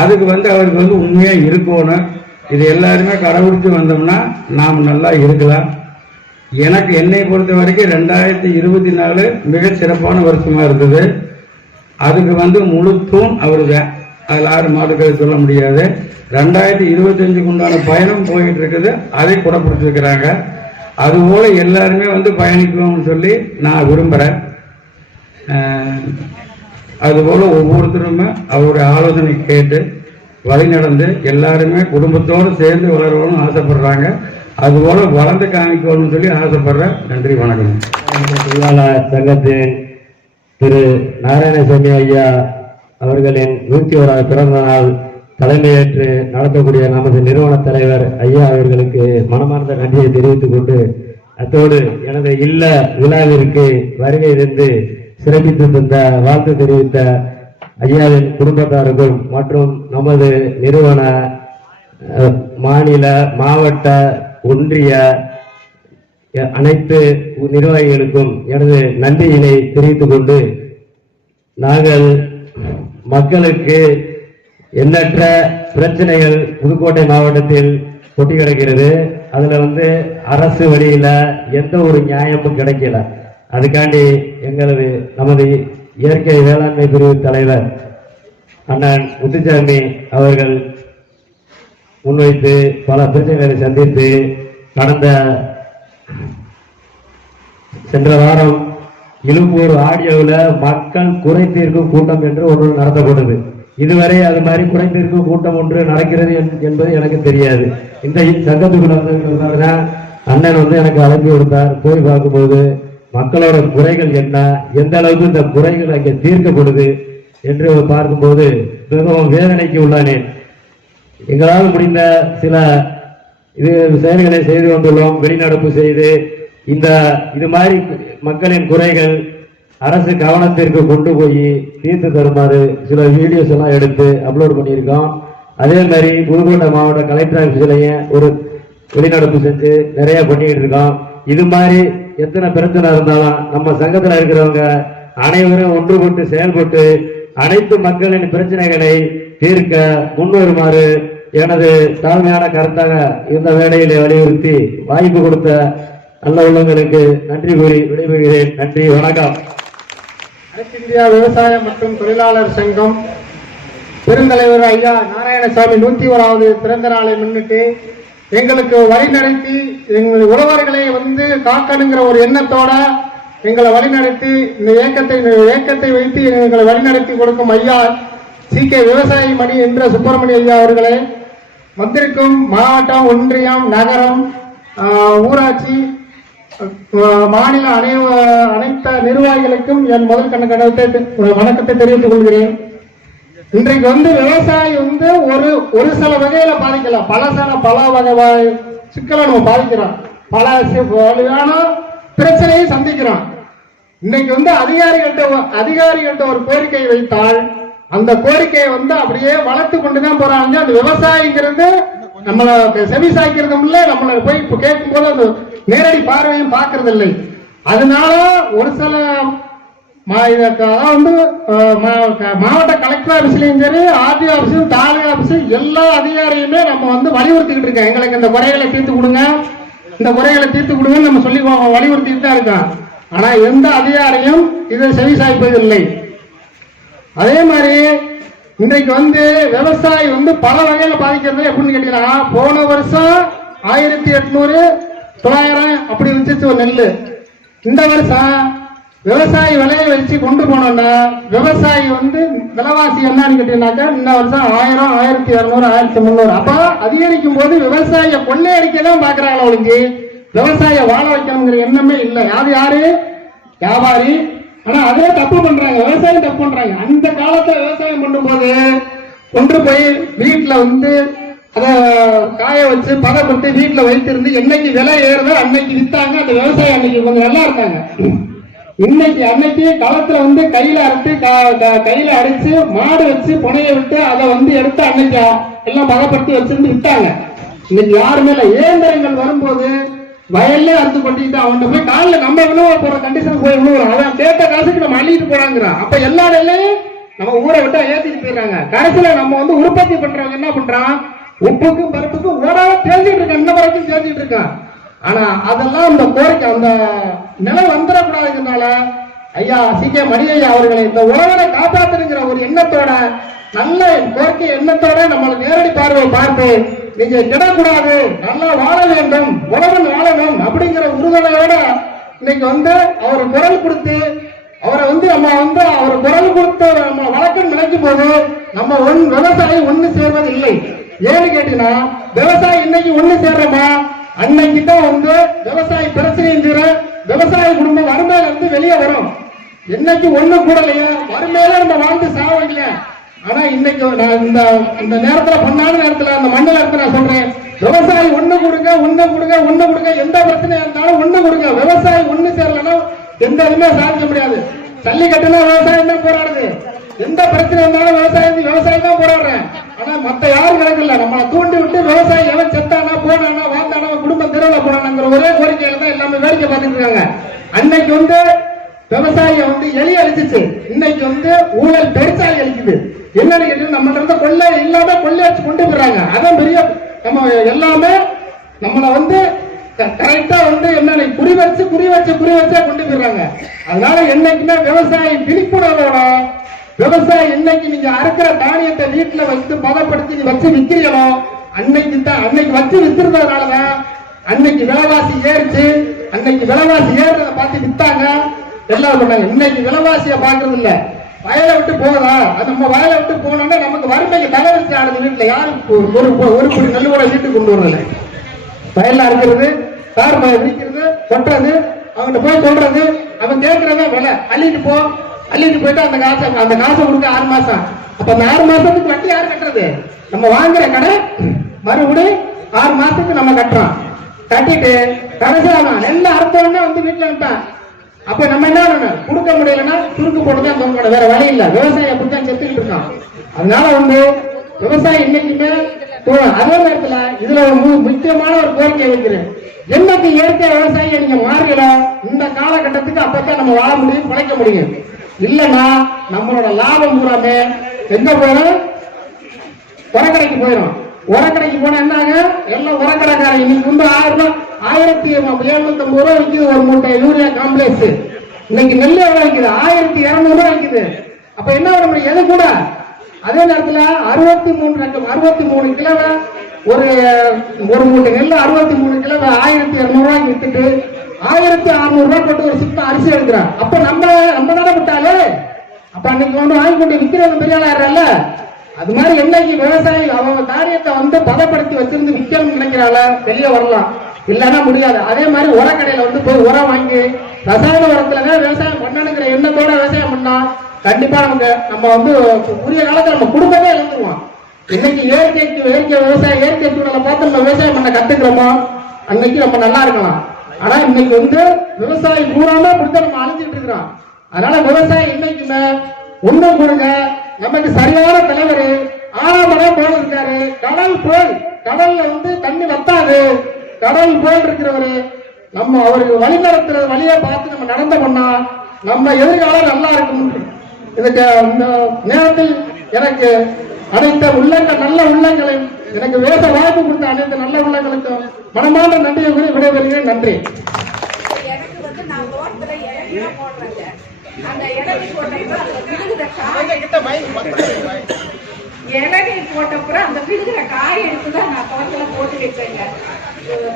அதுக்கு வந்து அவருக்கு வந்து உண்மையா இருக்கணும். இது எல்லாருமே கடைபிடிச்சு வந்தோம்னா நாம் நல்லா இருக்கலாம். எனக்கு என்னை பொறுத்த வரைக்கும் 2024 மிக சிறப்பான வருஷமா இருந்தது. அதுக்கு வந்து முழு தூண் அவரு தான், அதில் யாரும் மாற்றுக்கிறது சொல்ல முடியாது. 2025க்கு உண்டான பயணம் போயிட்டு இருக்குது, அதை குடப்பிடிச்சிருக்கிறாங்க. அதுபோல எல்லாருமே வந்து பயணிக்கணும்னு சொல்லி நான் விரும்புகிறேன். அதுபோல ஒவ்வொருத்தருமே அவருடைய ஆலோசனை கேட்டு வழி நடந்து எல்லாருமே குடும்பத்தோடு சேர்ந்து வளரணும்னு ஆசைப்படுறாங்க. அதுபோல வளர்ந்து காமிக்கணும்னு சொல்லி ஆசைப்படுறேன். நன்றி, வணக்கம். தொழிலாளர் சங்கத்தின் திரு நாராயணசாமி ஐயா அவர்களின் 101வது பிறந்த நாள் தலைமையேற்று நடத்தக்கூடிய நமது நிறுவன தலைவர் ஐயா அவர்களுக்கு மனமார்ந்த நன்றியை தெரிவித்துக் கொண்டு, அத்தோடு எனது இல்ல விழாவிற்கு வருகை இருந்து சிறப்பித்து தந்த வாழ்த்து தெரிவித்த ஐயாவின் குடும்பத்தாருக்கும் மற்றும் நமது நிறுவன மாநில மாவட்ட ஒன்றிய அனைத்து நிர்வாகிகளுக்கும் எனது நன்றியினை தெரிவித்துக் கொண்டு, நாங்கள் மக்களுக்கு எண்ணற்ற பிரச்சனைகள் புதுக்கோட்டை மாவட்டத்தில் கொட்டி கிடக்கிறது. அதுல வந்து அரசு வழியில எந்த ஒரு நியாயமும் கிடைக்கல. அதுக்காண்டி நமது இயற்கை வேளாண்மை பிரிவு தலைவர் அண்ணன் முத்துசாமி அவர்கள் முன்வைத்து பல பிரச்சனைகளை சந்தித்து சென்ற வாரம் இழுப்பூர் ஆடியோவில் மக்கள் குறை தீர்க்கும் கூட்டம் என்று ஒன்று நடத்தப்பட்டது. இதுவரை அது மாதிரி குறை தீர்க்கும் கூட்டம் ஒன்று நடக்கிறது என்பது எனக்கு தெரியாது. இந்த சங்கத்துக்குள்ள அண்ணன் வந்து எனக்கு அழைப்பு கொடுத்தார். போய் பார்க்கும்போது மக்களோட குறைகள் என்ன, எந்த அளவுக்கு இந்த குறைகள் அங்கே தீர்க்கப்படுது என்று பார்க்கும்போது மிகவும் வேதனைக்கு உள்ளானேன். எங்களால் முடிந்த சில செயல்களை செய்து கொண்டுள்ளோம். வெளிநடப்பு செய்து இது மாதிரி மக்களின் குறைகள் அரசு கவனத்திற்கு கொண்டு போய் தீர்த்து தருமாறு சில வீடியோஸ் எல்லாம் எடுத்து அப்லோட் பண்ணியிருக்கோம். அதே மாதிரி புதுக்கோட்டை மாவட்ட கலெக்டர் ஆஃபீஸ்லயும் ஒரு வெளிநடப்பு செஞ்சு நிறைய பண்ணிட்டு இருக்கோம். இது மாதிரி எத்தனை பிரச்சனை இருந்தாலும் நம்ம சங்கத்தில் இருக்கிறவங்க அனைவரும் ஒன்றுபட்டு செயல்பட்டு அனைத்து மக்களின் பிரச்சனைகளை தீர்க்க முன்வருமாறு எனது தாழ்மையான கருத்தாக இந்த வேளையிலே வலியுறுத்தி வாய்ப்பு கொடுத்த நல்ல உள்ளங்களுக்கு நன்றி கூறி விடைபெறுகிறேன். நன்றி, வணக்கம். அனைத்து இந்தியா விவசாய மற்றும் தொழிலாளர் சங்கம் பெருந்தலைவர் ஐயா நாராயணசாமி 101வது பிறந்த நாளை முன்னிட்டு எங்களுக்கு வழிநடத்தி எங்கள் உழவர்களை வந்து காக்கணுங்கிற ஒரு எண்ணத்தோட எங்களை வழிநடத்தி இந்த இயக்கத்தை வைத்து எங்களை வழிநடத்தி கொடுக்கும் ஐயா CK விவசாயி மணி என்ற சுப்பிரமணிய ஐயா அவர்களே, வந்திருக்கும் மாவட்டம், ஒன்றியம், நகரம், ஊராட்சி, மாநில அனைத்து நிர்வாகிகளுக்கும் என் முதல் வணக்கத்தை தெரிவித்துக் கொள்கிறேன். இன்றைக்கு வந்து விவசாயி வந்து ஒரு சில வகையில பாதிக்கலாம், பல வகை சிக்கலை நம்ம பாதிக்கிறோம், பல வகையான பிரச்சனையை சந்திக்கிறோம். இன்னைக்கு வந்து அதிகாரிகள்ட்ட ஒரு கோரிக்கை வைத்தால் அந்த கோரிக்கையை வந்து அப்படியே வளர்த்து கொண்டுதான் போறாங்க. அந்த விவசாயிங்கிறது நம்மளை செவி சாய்க்கிறதும் இல்லை, நம்மளை போய் கேட்கும் போது அந்த நேரடி பார்வையும் பார்க்கறது இல்லை. அதனால ஒரு சில வந்து மாவட்ட கலெக்டர் ஆபீஸ்லயும் சரி, RDO ஆபீஸும், தாலுகா ஆபீஸும் எல்லா அதிகாரியுமே நம்ம வந்து வலியுறுத்திக்கிட்டு இருக்கோம். எங்களுக்கு இந்த குறைகளை தீர்த்து கொடுங்க, இந்த குறைகளை தீர்த்து கொடுங்கன்னு நம்ம சொல்லி வலியுறுத்திட்டு தான் இருக்கோம். ஆனா எந்த அதிகாரியும் இதை செவி சாய்ப்பதில்லை. அதே மாதிரி இன்றைக்கு விவசாயி பல வகையில பாதிக்கிறது எப்படின்னு கேட்டீங்கன்னா, போன வருஷம் 1800 900 அப்படி வச்சிச்சு ஒரு நெல். இந்த வருஷம் விவசாயி விலையை வச்சு கொண்டு போனோம்னா விவசாயி விலைவாசி என்னன்னு கேட்டீங்கன்னாக்கா இந்த வருஷம் 1000, 1200, 1300 அப்ப அதிகரிக்கும் போது விவசாயிய கொள்ளையடிக்க தான் பாக்குறாங்களா ஒழிஞ்சு விவசாய வாழ வைக்கணுங்கிற எண்ணமே இல்லை. யாரு வியாபாரி. ஆனா அதே தப்பு பண்றாங்க, விவசாயம் தப்பு பண்றாங்க. அந்த காலத்துல விவசாயம் பண்ணும்போது கொண்டு போய் வீட்டுல அத காய வச்சு பதப்படுத்தி வீட்டுல வைத்திருந்து என்னைக்கு விலை ஏறுதோ அன்னைக்கு வித்தாங்க. அந்த விவசாயம் அன்னைக்கு கொஞ்சம் நல்லா இருக்காங்க. அன்னைக்கு களத்துல கையில அறுத்து கையில அடிச்சு மாடு வச்சு புனைய விட்டு அதை எடுத்து அன்னைக்கு எல்லாம் பதப்படுத்தி வச்சிருந்து விட்டாங்க. இன்னைக்கு யாருமே இல்ல. இயந்திரங்கள் வரும்போது வயல்ல அறுத்து கொட்டிட்டு அவன் போய் காலில் நம்ம விழுவ போற கண்டிஷன் போய் விழுவுறோம். அவன் கேட்ட காசுக்கு நம்ம அள்ளிட்டு போறாங்கிறான். அப்ப எல்லா நிலையும் நம்ம ஊரை விட்டு ஏத்திட்டு போயிடுறாங்க. கடைசியில நம்ம உற்பத்தி பண்றவங்க என்ன பண்றான், உப்புக்கும் பருப்புக்கும் ஓடாத தேஞ்சிட்டு இருக்கான், இன்ன வரைக்கும் தேஞ்சிட்டு இருக்கான். ஆனா அதெல்லாம் அந்த கோரிக்கை அந்த நிலை வந்துடக்கூடாதுனால ஐயா சி.கே. மணியையா அவர்களை இந்த உழவனை காப்பாத்துங்கிற ஒரு எண்ணத்தோட நல்ல கோரிக்கை எண்ணத்தோட நம்மளை நேரடி பார்வை பார்த்து நீங்க கிடக்கூடாது, நல்லா வாழ வேண்டும், உழவன் வாழணும் அப்படிங்கிற உறுதுணையோட இன்னைக்கு அவர் குரல் கொடுத்து அவரை நம்ம அவர் குரல் கொடுத்து நம்ம வழக்கம் நினைக்கும் போது நம்ம விவசாயி ஒண்ணு சேர்வது இல்லை. ஏன்னு கேட்டீங்கன்னா விவசாயி இன்னைக்கு ஒண்ணு சேர்றோமா அன்னைக்கு தான் விவசாயி பிரச்சனையும் தீர விவசாய குடும்பம் வறுமையில வெளியே வரும். என்னைக்கு ஒண்ணு கூடலையா வறுமையில நம்ம வாழ்ந்து சாவல. ஆனா இன்னைக்கு நான் இந்த நேரத்துல பொன்னான நேரத்துல அந்த மண்ணில இருந்து நான் சொல்றேன், விவசாயி ஒண்ணு கொடுங்க, எந்த பிரச்சனையா இருந்தாலும் ஒண்ணு கொடுங்க. விவசாயி ஒண்ணு சேரலன்னா எந்த இதுவுமே சாதிக்க முடியாது. ஜல்லிக்கட்டுனா விவசாயம் தான் போராடுது, எந்த பிரச்சனை இருந்தாலும் விவசாயம் தான் போராடுறேன். ஆனா மத்த யாரும் நடக்கல. நம்மளை தூண்டி விட்டு விவசாயி எவன் செத்தானா போனானா வாழ்ந்தானா குடும்பம் தெருவில் போனாங்கிற ஒரே கோரிக்கையில தான் எல்லாமே வேடிக்கை பார்த்துட்டு இருக்காங்க. அன்னைக்கு விவசாயிய எலி அழிச்சிச்சு, இன்னைக்கு ஊழல் பெருசாலி அழிக்குது. என்னன்னு கேட்டு நம்ம இருந்த கொள்ளை இல்லாம கொள்ளையடிச்சு கொண்டு போயிடுறாங்க. அதான் பெரிய நம்ம எல்லாமே நம்மளை கரெக்டா என்ன குறி வச்சே கொண்டு போயிடுறாங்க. அதனால என்னைக்குமே விவசாயி விழிப்புணர்வோட விவசாயி இன்னைக்கு நீங்க அறுக்கிற தானியத்தை வீட்டுல பதப்படுத்தி வச்சு விக்கிறீங்களோ அன்னைக்கு வச்சு வித்துறதுனாலதான் அன்னைக்கு விலைவாசி ஏறிச்சு. அன்னைக்கு விலைவாசி ஏறத பார்த்து வித்தாங்க, எல்லாம் பண்ணாங்க. இன்னைக்கு விலைவாசிய பாக்குறது இல்ல. வயலை விட்டு போதா நம்ம வயலை விட்டு போனோம்னா நமக்கு வறுமைக்கு தலைவரிச்சு ஆனது. வீட்டுல யாரும் ஒரு பொடி நெல் கூட வீட்டுக்கு கொண்டு வரல. வயல்ல அறுக்கிறது, கார் விற்கிறது, கொட்டுறது, அவங்ககிட்ட போய் சொல்றது, அவன் கேட்கறத விலை அள்ளிட்டு போயிட்டு அந்த காசை கொடுக்க 6 மாசம். அப்ப அந்த 6 மாசத்துக்கு வட்டி யாரு கட்டுறது? நம்ம வாங்குற கடை மறுபடியும் 6 மாசத்துக்கு நம்ம கட்டுறோம். கட்டிட்டு கடைசியா நெல்ல அறுத்தோம்னா வீட்டுல இருப்பேன். அப்ப நம்ம என்ன பண்ணணும், கொடுக்க முடியலன்னா சுருக்கு போட்டுதான் தோங்கணும், வேற வழி இல்ல. விவசாயி அப்படித்தான் செத்துக்கிட்டு இருக்கான். அதனால விவசாயி இன்னைக்குமே அதே நேரத்துல இதுல ஒரு முக்கியமான ஒரு கோரிக்கை வைக்கிறேன். என்னைக்கு இயற்கை விவசாயியை நீங்க மாறல இந்த காலகட்டத்துக்கு அப்பதான் நம்ம வாழ முடியும், பிழைக்க முடியும். இல்லைன்னா நம்மளோட லாபம் பூராமே எங்க போயிடும், உரக்கடைக்கு போயிடும். உரக்கடைக்கு போனா என்னாங்க, எல்லாம் உரக்கடைக்காரன் இன்னைக்கு 1750 ரூபாய் விற்குது ஒரு மூட்டை யூரியா காம்ப்ளெக்ஸ். இன்னைக்கு நெல் எவ்வளவு விற்குது, 1200 ரூபாய் விற்குது. அப்ப என்ன பண்ண முடியும், எது கூட. அதே நேரத்துல 63 கிலோ ஒரு மூட்டை நெல் 63 கிலோ 1200 ரூபாய்க்கு வித்துட்டு 1600 ரூபாய் போட்டு ஒரு சிப்பம் அரிசி எடுக்கிறான். அப்ப நம்ம தானே விட்டாலே. அப்ப அன்னைக்கு வாங்கி கொண்டு விற்கிறவங்க பெரிய ஆளாடுறல்ல. அது மாதிரி என்னைக்கு விவசாயி அவங்க தானியத்தை பதப்படுத்தி வச்சிருந்து விற்கணும்னு நினைக்கிறாங்கள வெளியே வரலாம், இல்லைன்னா முடியாது. அதே மாதிரி உரக்கடையில போய் உரம் வாங்கி ரசாயன உரத்துலதான் விவசாயம் பண்ணணுங்கிற எண்ணத்தோட விவசாயம் பண்ணா கண்டிப்பா நம்ம உரிய காலத்துல நம்ம குடும்பமே இழந்துருவோம். இன்னைக்கு இயற்கை விவசாயம் இயற்கை சூழலை பார்த்து நம்ம விவசாயம் பண்ண கத்துக்கிறோமோ அன்னைக்கு நம்ம நல்லா இருக்கலாம். ஆனா இன்னைக்கு விவசாயி பூராமே அப்படித்தான் நம்ம அழிஞ்சிட்டு இருக்கிறோம். அதனால விவசாயி இன்னைக்குமே ஒண்ணு கொடுங்க. நமக்கு சரியான தலைவர் ஆறாமடம் போல இருக்காரு. கடல்ல தண்ணி வத்தாது, கடல் போல் இருக்கிறவரு நம்ம அவருக்கு வழி நடத்துற வழியை பார்த்து நம்ம நடந்த பண்ணா நம்ம எதிர்காலம் நல்லா இருக்கும். இதுக்கு இந்த நேரத்தில் எனக்கு அனைத்து நல்ல உள்ளங்களையும் எனக்கு வேச வாய்ப்பு கொடுத்த அனைத்து நல்ல உள்ளங்களுக்கும் மனமார்ந்த நன்றியை கூறி விடைபெறுகிறேன். நன்றி. அந்த இடத்துக்கு இலகை போட்டப்புறம் அந்த விழுகிற காய் எடுத்துதான் நான் தோட்டத்துல போட்டு வச்சேங்க.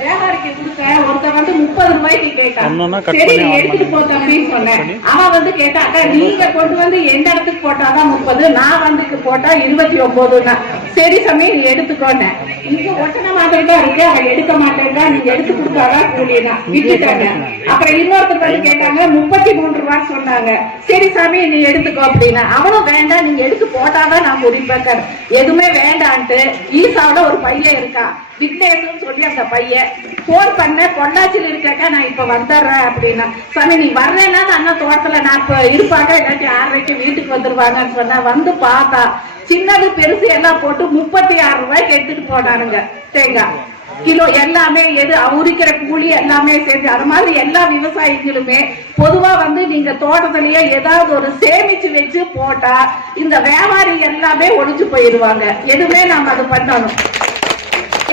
வியாபாரிக்கு கொடுத்தேன். ஒருத்தன் வந்து 30 ரூபாய்க்கு கேட்டான். சரி நீ எடுத்துட்டு போ தம்பின்னு சொன்னேன். அவன் வந்து கேட்டா, அக்கா நீங்க கொண்டு வந்து எந்த இடத்துக்கு போட்டாதான் 30, நான் வந்து போட்டா 29. சரி சாமி நீ எடுத்துக்கோன்னு. இங்க ஒட்டன மாதிரி தான் இருக்கு, அவன் எடுக்க மாட்டேங்க, நீங்க எடுத்து கொடுத்தாதான் கூலினா விட்டுட்டாங்க. அப்புறம் இன்னொருத்தர் வந்து கேட்டாங்க, 33 ரூபாய் சொன்னாங்க. சரி சாமி நீ எடுத்துக்கோ அப்படின்னா, அவனும் வேண்டாம் நீங்க எடுத்து போட்டாதான் நான் குடிப்பேன். எதுவுமே வேண்டான்ட்டு ஈசாவோட ஒரு பையன் இருக்கா, விக்னேஷன் சொல்லி அந்த பையன் போன் பண்ண, பொள்ளாச்சியில் இருக்காக்கா நான் இப்ப வந்துடுறேன் அப்படின்னா. சாமி நீ வர்றேன்னா அண்ணா தோட்டத்துல நான் இப்ப இருப்பாங்க, இல்லாட்டி 6:30 வீட்டுக்கு வந்துருவாங்கன்னு சொன்னா. வந்து பார்த்தா சின்னது பெருசு எல்லாம் போட்டு 36 ரூபாய்க்கு எடுத்துட்டு போனானுங்க தேங்காய் கிலோ. எல்லாமே எது உரிக்கிற கூலி எல்லாமே சேர்ந்து. அது மாதிரி எல்லா விவசாயிகளுமே பொதுவா வந்து நீங்க தோட்டத்திலேயே ஏதாவது ஒரு சேமிச்சு வச்சு போட்டா இந்த வியாபாரி எல்லாமே ஒழிஞ்சு போயிடுவாங்க. எதுவுமே நாம அது பண்ணணும்.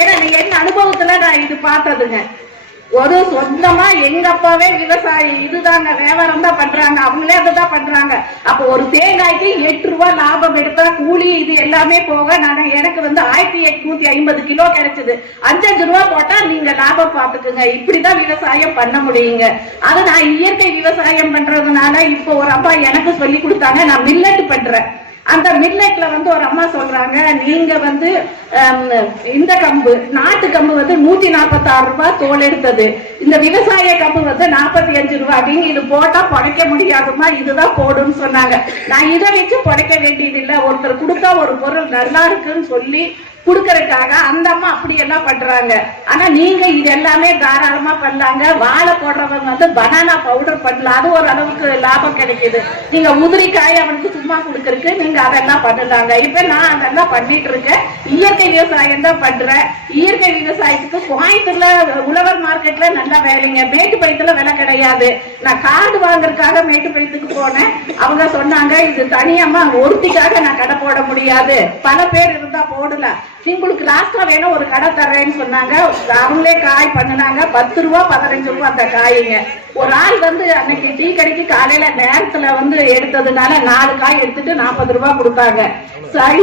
ஏன்னா எங்க அனுபவத்துல நான் இது பார்த்ததுங்க. ஒரு சொந்தமா எங்க அப்பாவே விவசாயி, இதுதாங்க வியாபாரம் தான் பண்றாங்க, அவங்களே அதுதான் பண்றாங்க. அப்போ ஒரு தேங்காய்க்கு 8 ரூபாய் லாபம் எடுத்தா கூலி இது எல்லாமே போக எனக்கு வந்து 1850 கிலோ கிடைச்சது. 5 ரூபாய் போட்டா நீங்க லாபம் பார்த்துக்குங்க. இப்படிதான் விவசாயம் பண்ண முடியுங்க. அது நான் இயற்கை விவசாயம் பண்றதுனால இப்போ ஒரு அப்பா எனக்கு சொல்லி கொடுத்தாங்க, நான் மில்லட் பண்றேன். அந்த மில்லட்ல வந்து ஒரு அம்மா சொல்றாங்க, நீங்க வந்து இந்த கம்பு நாட்டு கம்பு வந்து 146 ரூபாய் தோல் எடுத்தது, இந்த விவசாய கம்பு வந்து 45 ரூபாய், நீங்க இது போட்டா புடைக்க முடியாதுமா, இதுதான் போடுன்னு சொன்னாங்க. நான் இதை வச்சு புடைக்க வேண்டியது இல்லை, ஒருத்தர் கொடுத்தா ஒரு பொருள் நல்லா இருக்குன்னு சொல்லி குடுக்கறதுக்காக அந்த அம்மா அப்படி எல்லாம் பண்றாங்க. ஆனா நீங்க இது எல்லாமே தாராளமா பண்ணலாங்க. வாழை போடுறவங்க வந்து பனானா பவுடர் பண்ணலாம், அது ஒரு அளவுக்கு லாபம் கிடைக்குது. நீங்க உதிரிக்காய் அவனுக்கு சும்மா கொடுக்கறதுக்கு நீங்க அதெல்லாம் பண்ணலாங்க. இப்ப நான் அதெல்லாம் பண்ணிட்டு இருக்கேன். இயற்கை விவசாயம் தான் பண்றேன். இயற்கை விவசாயத்துக்கு கோயம்புத்தூர்ல உழவர் மார்க்கெட்ல நல்லா வேலைங்க. மேட்டுப்பயத்துல விலை கிடையாது. நான் காடு வாங்குறதுக்காக மேட்டுப்பயத்துக்கு போனேன். அவங்க சொன்னாங்க, இது தனியாமா ஒருத்திக்காக நான் கடை போட முடியாது, பல பேர் இருந்தா போடலாம், உங்களுக்கு லாஸ்டா வேணும் ஒரு கடை தர்றேன்னு சொன்னாங்க. அவங்களே காய் பண்ணினாங்க. 10 ரூபா 15 ரூபா அந்த காய்ங்க. ஒரு ஆள் வந்து அன்னைக்கு டீ கடைக்கு காலையில நேரத்துல வந்து எடுத்ததுனால 4 காய் எடுத்துட்டு 40 ரூபாய் கொடுத்தாங்க.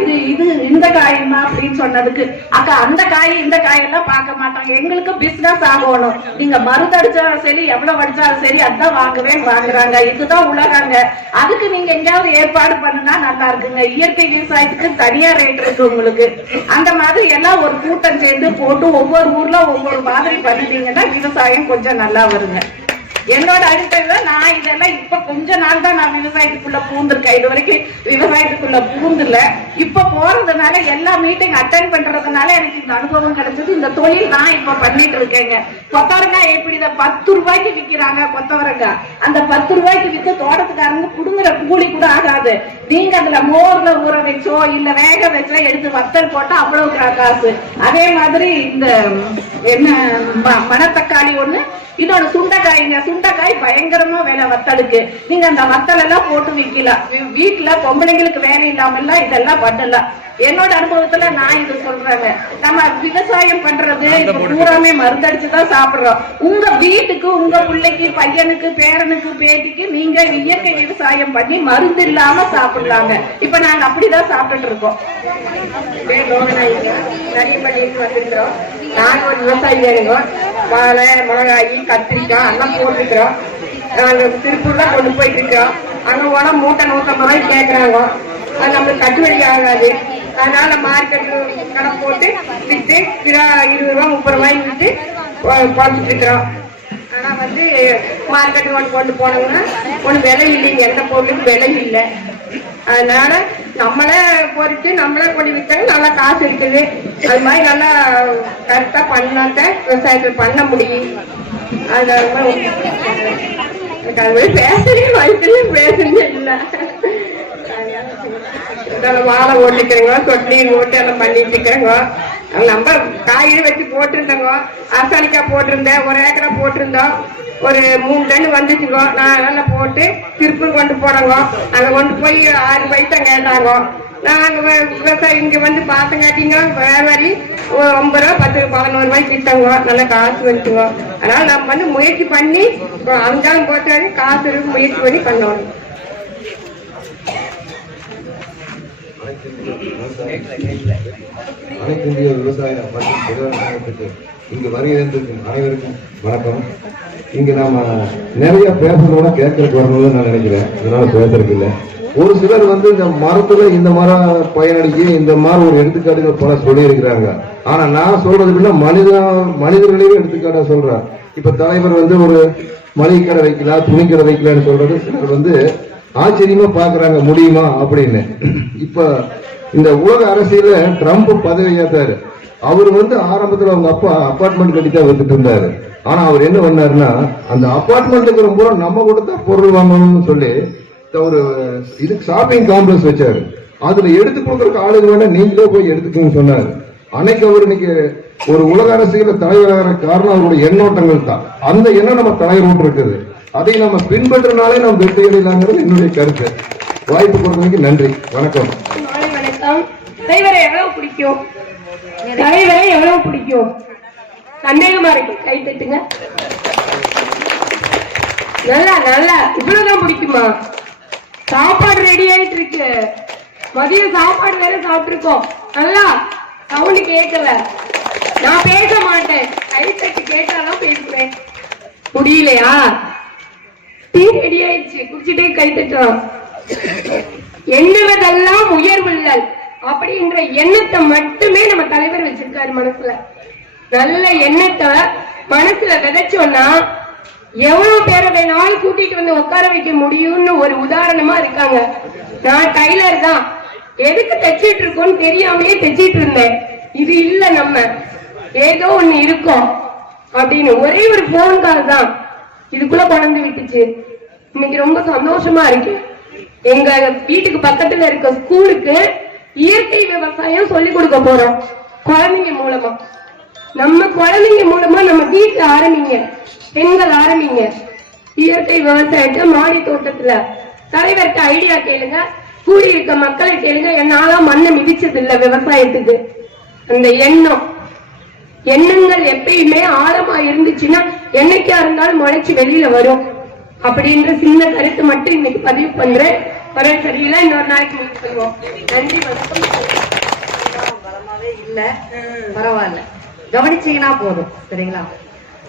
இது இந்த காய்மா அப்படின்னு சொன்னதுக்கு, அக்கா அந்த காய் இந்த காயெல்லாம் பார்க்க மாட்டாங்க, எங்களுக்கு பிசினஸ் ஆகணும், நீங்க மருந்து அடிச்சாலும் சரி எவ்வளவு அடிச்சாலும் சரி அதான் வாங்குறாங்க. இதுதான் உலகாங்க. அதுக்கு நீங்க எங்கேயாவது ஏற்பாடு பண்ணுனா நல்லா இருக்குங்க. இயற்கை விவசாயத்துக்கு தனியா ரேட் இருக்கு உங்களுக்கு. அந்த மாதிரி எல்லாம் ஒரு கூட்டம் சேர்ந்து போட்டு ஒவ்வொரு ஊர்ல ஒவ்வொரு மாதிரி பண்ணிட்டீங்கன்னா விவசாயம் கொஞ்சம் நல்லா வருங்க. என்னோட அடிப்படையில நான் இதெல்லாம் இப்ப கொஞ்ச நாள் தான் நான் விவசாயத்துக்குள்ள பூந்திருக்கேன். இது வரைக்கும் விவசாயத்துக்குள்ள பூந்துல இப்ப போறதுனால எல்லா மீட்டிங் அட்டென்ட் பண்றதுனால எனக்கு இந்த அனுபவம் கிடைச்சது. இந்த தொழில் நான் இப்ப பண்ணிட்டு இருக்கேங்க. கொத்தவரங்காய் எப்படி 10 ரூபாய்க்கு விக்கிறாங்க கொத்தவரங்காய். அந்த 10 ரூபாய்க்கு வித்து தோட்டத்துக்காரங்க புடுங்குற கூலி கூட ஆகாது. நீங்க அதுல மோர்ல ஊற வச்சோ இல்ல வேக வச்சோ எடுத்து வத்தல் போட்டா அவ்வளவு காசு. அதே மாதிரி இந்த என்ன மணத்தக்காளி ஒண்ணு, இன்னொரு சுண்டைக்காய்ங்க. சுண்டைக்காய் பயங்கரமா வேலை வத்தலுக்கு. நீங்க அந்த வத்தல் எல்லாம் போட்டு விக்கலாம். வீட்டுல பொம்பளைங்களுக்கு வேலை இல்லாம எல்லாம் இதெல்லாம் பண்ணலாம். என்னோட அனுபவத்துல நான் இது சொல்றேங்க. நம்ம விவசாயம் பண்றது இப்ப பூராமே மருந்தடிச்சுதான் சாப்பிடுறோம். உங்க வீட்டுக்கு உங்க பிள்ளைக்கு பையனுக்கு பேரனுக்கு பேத்திக்கு நீங்க இயற்கை விவசாயம் பண்ணி மருந்து இல்லாம சாப்பிடலாங்க. இப்ப நாங்க அப்படிதான் சாப்பிட்டுட்டு இருக்கோம். வந்துருக்கிறோம். நாங்க ஒரு விவசாயி வேணுங்க. வாழை மிளகாய் கத்திரிக்காய் எல்லாம் போட்டுருக்கிறோம். நாங்க திருப்பூர்ல கொண்டு போயிட்டு இருக்கோம். அங்க போனா மூட்டை 150 ரூபாய்க்கு கேட்கறாங்க. அது நம்மளுக்கு கட்டுவடி ஆகாது. அதனால மார்க்கெட்டு கடை போட்டு விட்டு 20 ரூபா 30 ரூபாய்க்கு விட்டு குறைச்சிட்டு இருக்கிறோம். ஆனா வந்து மார்க்கெட்டுக்கு கொண்டு போனோம்னா ஒன்றும் விலை இல்லைங்க. எந்த பொருளுக்கும் விலை இல்லை. அதனால நம்மளே பொறிச்சு நம்மளே கொண்டு விற்றாங்க நல்லா காசு இருக்குது. அது மாதிரி நல்லா கரெக்டா பண்ணாட்ட விவசாயத்தில் பண்ண முடியும். அது பேசுறீங்க வயசுல பேசுறீங்க இல்லை. வாழை ஓட்டிக்கிறோங்க, சொட்டி ஓட்டு எல்லாம் பண்ணிட்டு இருக்கிறோங்க. நம்ம காய்கறி வச்சு போட்டிருந்தோங்க. அரசாணிக்காய் போட்டிருந்தேன், 1 ஏக்கரா போட்டிருந்தோம். ஒரு 3 டன் வந்துச்சுங்க. நான் நல்லா போட்டு திருப்பூர் கொண்டு போனோங்க. அங்க கொண்டு போய் 6 பைசா கேட்டாங்க. நாங்க விவசாயி இங்க வந்து பார்த்தங்காட்டிங்க வியாபாரி 9 ரூபா 10 11 ரூபாய்க்கு விட்டாங்க. நல்லா காசு வந்துச்சுங்க. அதனால நம்ம வந்து முயற்சி பண்ணி அஞ்சாலும் போட்டாரு காசு முயற்சி பண்ணி பண்ணணும். அனைத்து இந்திய விவசாய மற்றும் தொழிலாளர் சங்கத்துக்கு இங்கு வருகிறதுக்கு அனைவருக்கும் வணக்கம். இங்க நாம நிறைய பேசுறதோட கேட்கறதுக்கு வரணும்னு நான் நினைக்கிறேன். அதனால பேசுறதுக்கு இல்லை. ஒரு சிலர் வந்து இந்த மரத்துல இந்த மரம் பயனளிக்கு இந்த மாதிரி ஒரு எடுத்துக்காட்டுகள் பல சொல்லி இருக்கிறாங்க. ஆனா நான் சொல்றதுக்குள்ள மனிதர்களையும் எடுத்துக்காட்டா சொல்றேன். இப்ப தலைவர் வந்து ஒரு மளிகை கடை வைக்கலாம், துணிக்கடை வைக்கலாம்னு சொல்றது சிலர் வந்து ஆச்சரியமா பாக்குறாங்க, முடியுமா அப்படின்னு. இப்ப இந்த உலக அரசியல ட்ரம்ப் பதவி ஏற்றாரு. அவர் வந்து ஆரம்பத்துல அவங்க அப்பா அபார்ட்மெண்ட் கட்டித்தான் வந்துட்டு இருந்தாரு. ஆனா அவர் என்ன பண்ணாருன்னா, அந்த அபார்ட்மெண்ட்டுக்கு ரொம்ப நம்ம கொடுத்தா பொருள் வாங்கணும்னு சொல்லி ஒரு இதுக்கு ஷாப்பிங் காம்ப்ளெக்ஸ் வச்சாரு. அதுல எடுத்து கொடுக்கறதுக்கு ஆளுங்க வேணா நீங்களே போய் எடுத்துக்கணும்னு சொன்னாரு. அன்னைக்கு அவர் இன்னைக்கு ஒரு உலக அரசியல தலைவராக காரணம் அவருடைய எண்ணோட்டங்கள் தான். அந்த எண்ணம் நம்ம தலைவர் இருக்குது. அதை நம்ம பின்பற்றினாலே நம்ம வெற்றி அடையலாங்கிறது என்னுடைய கருத்து. வாய்ப்பு கொடுத்ததுக்கு நன்றி. வணக்கம். வணக்கம். தலைவரை எவ்வளவு பிடிக்கும்? தலைவரை எவ்வளவு பிடிக்கும்? சந்தேகமா இருக்கு, கை தட்டுங்க. நல்லா நல்லா இவ்வளவுதான் பிடிக்குமா? சாப்பாடு ரெடி ஆயிட்டு இருக்கு. மதியம் சாப்பாடு வேற சாப்பிட்டுருக்கோம். நல்லா சவுண்ட் கேட்கல. நான் பேச மாட்டேன், கை தட்டி கேட்டாதான் பேசுவேன். முடியலையா? டீ ரெடி ஆயிடுச்சு, குடிச்சிட்டே கை தட்டுறோம். எண்ணுவதெல்லாம் உயர்வுள்ளல் அப்படின்ற எண்ணத்தை மட்டுமே நம்ம தலைவர் வச்சிருக்காரு மனசுல. நல்ல எண்ணத்தை மனசுல விதைச்சோம்னா எவ்வளவு பேரை வேணாலும் கூட்டிட்டு வந்து உட்கார வைக்க முடியும்னு ஒரு உதாரணமா இருக்காங்க. நான் டைலர் தான், எதுக்கு தைச்சிட்டு இருக்கோம்னு தெரியாமலே தைச்சிட்டு இருந்தேன். இது இல்ல, நம்ம ஏதோ ஒண்ணு இருக்கோம் அப்படின்னு ஒரே ஒரு போன் கால் தான் இதுக்குள்ள கொண்டு விட்டுச்சு. இன்னைக்கு ரொம்ப சந்தோஷமா இருக்கு. எங்க வீட்டுக்கு பக்கத்துல இருக்க ஸ்கூலுக்கு இயற்கை விவசாயம் சொல்லி கொடுக்க போறோம் குழந்தைங்க மூலமா. நம்ம குழந்தைங்க மூலமா நம்ம வீட்டுல ஆரம்பிங்க, பெண்கள் ஆரம்பிங்க இயற்கை விவசாயத்தை மாடி தோட்டத்துல. தலைவர்கிட்ட ஐடியா கேளுங்க, கூடி இருக்க மக்களை கேளுங்க. என்னாலும் மண்ணை மிதிச்சது இல்ல விவசாயத்துக்கு. அந்த எண்ணங்கள் எப்பயுமே ஆழமா இருந்துச்சுன்னா என்னைக்கா இருந்தாலும் முளைச்சு வெளியில வரும் அப்படின்ற சின்ன கருத்து மட்டும் இன்னைக்கு பதிவு பண்றேன். ஒரே சரியில்லை, இன்னொரு நாளைக்கு மீட் பண்ணுவோம். நன்றி, வணக்கம். இல்ல பரவாயில்ல, கவனிச்சீங்கன்னா போதும். சரிங்களா?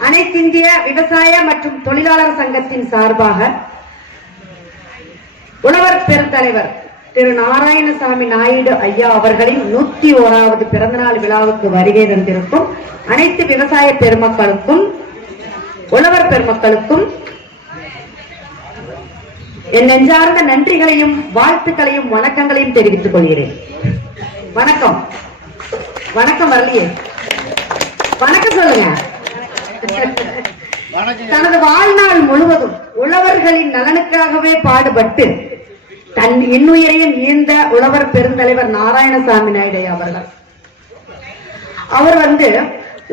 அனைத்து இந்திய விவசாய மற்றும் தொழிலாளர் சங்கத்தின் சார்பாக உழவர் பெருந்தலைவர் திரு நாராயணசாமி நாயுடு ஐயா அவர்களின் 101வது பிறந்தநாள் விழாவுக்கு வருகை தந்திருக்கும் அனைத்து விவசாய பெருமக்களுக்கும் உழவர் பெருமக்களுக்கும் என் நெஞ்சார்ந்த நன்றிகளையும் வாழ்த்துக்களையும் வணக்கங்களையும் தெரிவித்துக் கொள்கிறேன். வணக்கம். வணக்கம் வரலையே, வணக்கம் சொல்லுங்க. தனது வாழ்நாள் முழுவதும் உழவர்களின் நலனுக்காகவே பாடுபட்டு தன் இன்னுயிரையும் ஈந்த உழவர் பெருந்தலைவர் நாராயணசாமி நாயுடு அவர்கள். அவர்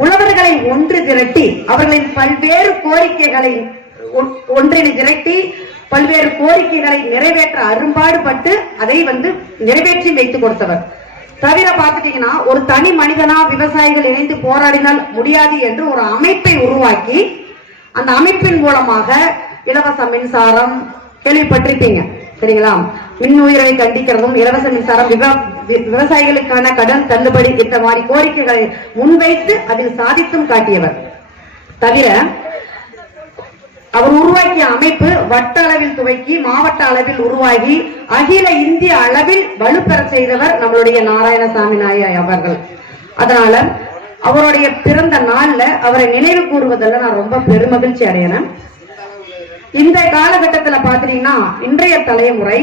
உழவர்களை ஒன்று திரட்டி அவர்களின் பல்வேறு கோரிக்கைகளை திரட்டி பல்வேறு கோரிக்கைகளை நிறைவேற்ற அரும்பாடுபட்டு அதை நிறைவேற்றி வைத்துக் கொடுத்தவர். தவிர பாத்துட்டீங்கன்னா ஒரு தனி மனிதனா விவசாயிகள் இணைந்து போராடினால் முடியாது என்று ஒரு அமைப்பை உருவாக்கி அந்த அமைப்பின் மூலமாக இலவச மின்சாரம் கேள்விப்பட்டிருப்பீங்க, சரிங்களா? மின் உயிரை கண்டிக்கிறதும் இலவச மின்சாரம், விவசாயிகளுக்கான கடன் தள்ளுபடி இந்த மாதிரி கோரிக்கைகளை முன்வைத்து அதில் சாதித்தும் காட்டியவர். தவிர அவர் உருவாக்கிய அமைப்பு வட்ட அளவில் துவக்கி மாவட்ட அளவில் உருவாகி அகில இந்திய அளவில் வலுப்பெற செய்தவர் நம்மளுடைய நாராயணசாமி நாயுடு அவர்கள். அதனால அவருடைய பிறந்த நாள்ல அவரை நினைவு கூறுவதில் நான் ரொம்ப பெருமகிழ்ச்சி அடையறேன். இந்த காலகட்டத்துல பாத்தீங்கன்னா இன்றைய தலைமுறை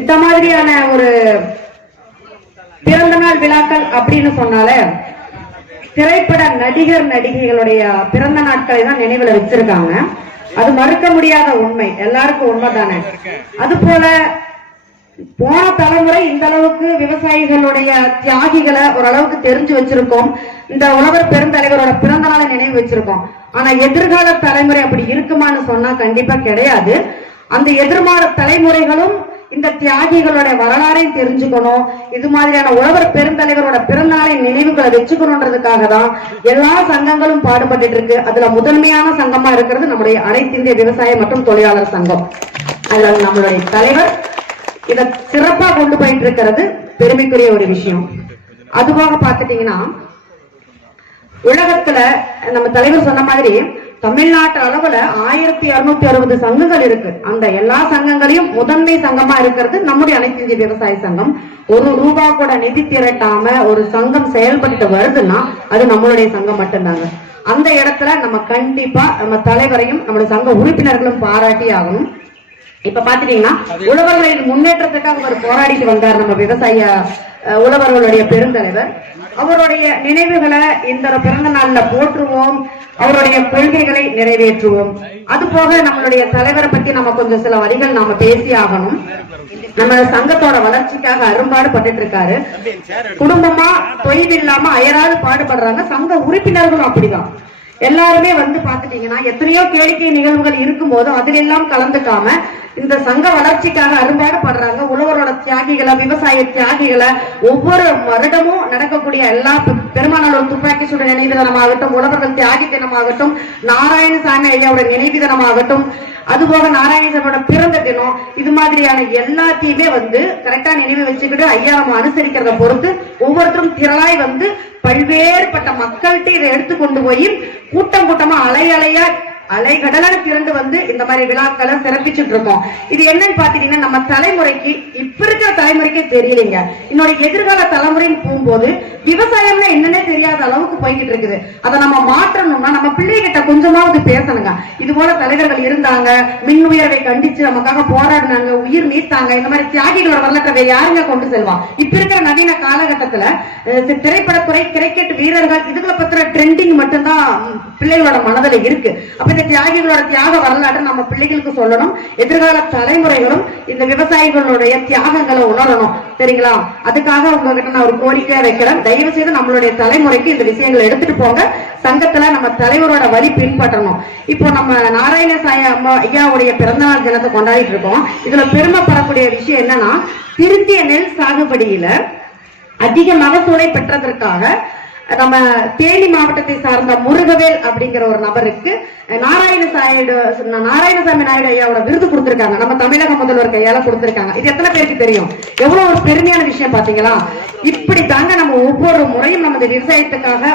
இந்த மாதிரியான ஒரு பிறந்த நாள் விழாக்கள் அப்படின்னு சொன்னாலே திரைப்பட நடிகர் நடிகைகளுடைய பிறந்த நாட்களை தான் நினைவுல வச்சிருக்காங்க. அது மறுக்க முடியாத உண்மை, எல்லாருக்கும் உண்மைதானே. அது போல போன தலைமுறை இந்த அளவுக்கு விவசாயிகளுடைய தியாகிகளை ஓரளவுக்கு தெரிஞ்சு வச்சிருக்கோம். இந்த உழவர் பெருந்தலைவரோட பிறந்த நாளை நினைவு வச்சிருக்கோம். ஆனா எதிர்கால தலைமுறை அப்படி இருக்குமான்னு சொன்னா கண்டிப்பா கிடையாது. அந்த எதிர்கால தலைமுறைகளும் இந்த தியாகிகளோட வரலாறையும் தெரிஞ்சுக்கணும். இது மாதிரியான உழவர் பெருந்தலைவரோட பிறந்த நாளை நினைவுகளை வச்சுக்கணும்ன்றதுக்காக தான் எல்லா சங்கங்களும் பாடுபட்டு இருக்கு. அதுல முதன்மையான சங்கமா இருக்கிறது நம்முடைய அனைத்து இந்திய விவசாய மற்றும் தொழிலாளர் சங்கம். அதுல நம்மளுடைய தலைவர் இத சிறப்பா கொண்டு போயிட்டு இருக்கிறது பெருமைக்குரிய ஒரு விஷயம். அதுவாக பாத்துட்டீங்கன்னா உலகத்துல நம்ம தலைவர் சொன்ன மாதிரி தமிழ்நாட்டு அளவுல 1660 சங்கங்கள் இருக்கு. அந்த எல்லா சங்கங்களையும் முதன்மை சங்கமா இருக்கிறது நம்முடைய அனைத்து இந்திய விவசாய சங்கம். ஒரு ரூபா கூட நிதி திரட்டாம ஒரு சங்கம் செயல்பட்டு வருதுன்னா அது நம்மளுடைய சங்கம் மட்டும்தாங்க. அந்த இடத்துல நம்ம கண்டிப்பா நம்ம தலைவரையும் நம்மளுடைய சங்க உறுப்பினர்களும் பாராட்டி ஆகணும். இப்ப பாத்துட்டீங்கன்னா உழவர்களின் முன்னேற்றத்துக்காக அவர் போராடிட்டு வந்தார் நம்ம விவசாய உழவர்களுடைய பெருந்தலைவர். அவருடைய நினைவுகளை இந்த பிறந்த நாள்ல போற்றுவோம், அவருடைய கொள்கைகளை நிறைவேற்றுவோம். அது போக நம்மளுடைய தலைவரை பத்தி நம்ம கொஞ்சம் சில வரிகள் நாம பேசி ஆகணும். நம்ம சங்கத்தோட வளர்ச்சிக்காக அரும்பாடு பட்டுட்டு இருக்காரு. குடும்பமா தொய்வு இல்லாம அயராது பாடுபடுறாங்க. சங்க உறுப்பினர்களும் அப்படிதான். எல்லாருமே வந்து பாத்துட்டீங்கன்னா எத்தனையோ கேளிக்கை நிகழ்வுகள் இருக்கும் போது அதில் எல்லாம் கலந்துக்காம இந்த சங்க வளர்ச்சிக்காக அரும்பாடு படுறாங்க. உழவரோட தியாகிகளை, விவசாய தியாகிகளை ஒவ்வொரு வருடமும் நடக்கக்கூடிய எல்லா பெருமானாளோட துப்பாக்கி சூடு நினைவு தினமாகட்டும், உழவர்கள் தியாகி தினமாகட்டும், நாராயணசாமி ஐயாவோட நினைவு தினமாகட்டும், அதுபோக நாராயணசாமியோட பிறந்த தினம், இது மாதிரியான எல்லாத்தையுமே வந்து கரெக்டா நினைவு வச்சுக்கிட்டு ஐயா நம்ம அனுசரிக்கிறத பொறுத்து ஒவ்வொருத்தரும் திரளாய் வந்து பல்வேறுபட்ட மக்கள்கிட்ட இதை எடுத்து கொண்டு போய் கூட்டம் கூட்டமா அலைகடலான திரண்டு வந்து இந்த மாதிரி விழாக்களை சிறப்பிச்சுட்டு இருக்கோம். இது என்னன்னு பாத்தீங்கன்னா நம்ம தலைமுறைக்கு இப்ப இருக்கிற தலைமுறைக்கே தெரியலைங்க. இன்னொரு எதிர்கால தலைமுறைன்னு போகும்போது விவசாயம்னா என்னன்னே தெரியாத அளவுக்கு போய்கிட்டு இருக்குது. அதை நம்ம மாற்றணும்னா நம்ம பிள்ளைகிட்ட கொஞ்சமாவது பேசணுங்க. இது போல தலைவர்கள் இருந்தாங்க, மின் உயர்வை கண்டிச்சு நமக்காக போராடினாங்க, உயிர் நீத்தாங்க. இந்த மாதிரி தியாகிகளோட வரலாற்றை யாருங்க கொண்டு செல்வா? இப்ப இருக்கிற நவீன காலகட்டத்துல திரைப்படத்துறை, கிரிக்கெட் வீரர்கள் இதுகளை பத்திர ட்ரெண்டிங் மட்டும்தான் பிள்ளைகளோட மனதில் இருக்கு. அப்ப இந்த தியாகிகளோட தியாக வரலாற்றை நம்ம பிள்ளைகளுக்கு சொல்லணும். எதிர்கால தலைமுறைகளும் இந்த விவசாயிகளுடைய தியாகங்களை உணரணும். சரிங்களா? அதுக்காக உங்ககிட்ட நான் ஒரு கோரிக்கையா வைக்கிறேன். தயவு செய்து நம்மளுடைய தலைமுறைக்கு இந்த விஷயங்களை எடுத்துட்டு போங்க. சங்கத்துல நம்ம தலைவரோட வழி பின்பற்றணும். இப்போ நம்ம நாராயணசாமி ஐயாவுடைய பிறந்தநாள் தினத்தை கொண்டாடிட்டு இருக்கோம். இதுல பெருமைப்படக்கூடிய விஷயம் என்னன்னா, திருத்திய நெல் சாகுபடியில அதிக மகசூலை பெற்றதற்காக நம்ம தேனி மாவட்டத்தை சார்ந்த முருகவேல் அப்படிங்கிற ஒரு நபருக்கு நாராயணசாமி நாயுடு ஐயாவோட விருது கொடுத்திருக்காங்க. நம்ம தமிழக முதல்வர் கையால கொடுத்திருக்காங்க. இது எத்தனை பேருக்கு தெரியும்? எவ்வளவு ஒரு பெருமையான விஷயம் பாத்தீங்களா? இப்படி தாங்க நம்ம ஒவ்வொரு முறையும் நமது விவசாயத்துக்காக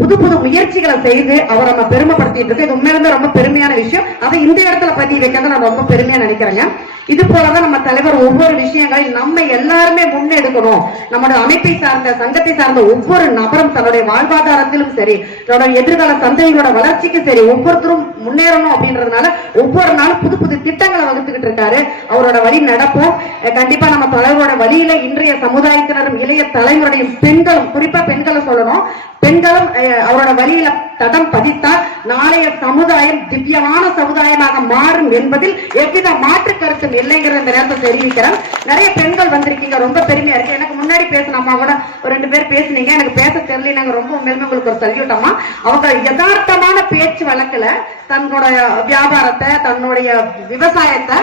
புது புது முயற்சிகளை செய்து அவர் நம்ம பெருமைப்படுத்திட்டு இருக்கு. இது உண்மையில ரொம்ப பெருமையான விஷயம். அதை இந்த இடத்துல பதிவு வைக்கிறத நான் ரொம்ப பெருமையா நினைக்கிறேங்க. இது போலதான் நம்ம தலைவர் ஒவ்வொரு விஷயங்களையும் நம்ம எல்லாருமே முன்னெடுக்கணும். நம்மளோட அமைப்பை சார்ந்த, சங்கத்தை சார்ந்த ஒவ்வொரு நபரும் தன்னுடைய வாழ்வாதாரத்திலும் சரி, தன்னுடைய எதிர்கால சந்தைகளோட வளர்ச்சிக்கும் சரி, ஒவ்வொருத்தரும் முன்னேறணும் அப்படின்றதுனால ஒவ்வொரு நாளும் புது புது திட்டங்களை வகுத்துக்கிட்டு இருக்காரு. அவரோட வழி நடப்போம். கண்டிப்பா நம்ம தலைவரோட வழியில இன்றைய சமுதாயத்தினரும் இளைய தலைமுறையும் பெண்களும், குறிப்பா பெண்களை சொல்லணும், பெண்களும் அவரோட வழியில தடம் பதித்தால் நாளைய சமுதாயம் திவ்யமான சமுதாயமாக மாறும் என்பதில் எவ்வித மாற்று கருத்தும் இல்லைங்கிற இந்த நேரத்தை தெரிவிக்கிறேன். நிறைய பெண்கள் வந்திருக்கீங்க, ரொம்ப பெருமையா இருக்கு. எனக்கு முன்னாடி பேசின அம்மா கூட ஒரு 2 பேர் பேசுனீங்க, எனக்கு பேச தெரியல. நாங்க ரொம்ப உண்மையிலுமே உங்களுக்கு ஒரு சல்யூட் அம்மா. அவங்க யதார்த்தமான பேச்சு வழக்குல தன்னுடைய வியாபாரத்தை, தன்னுடைய விவசாயத்தை,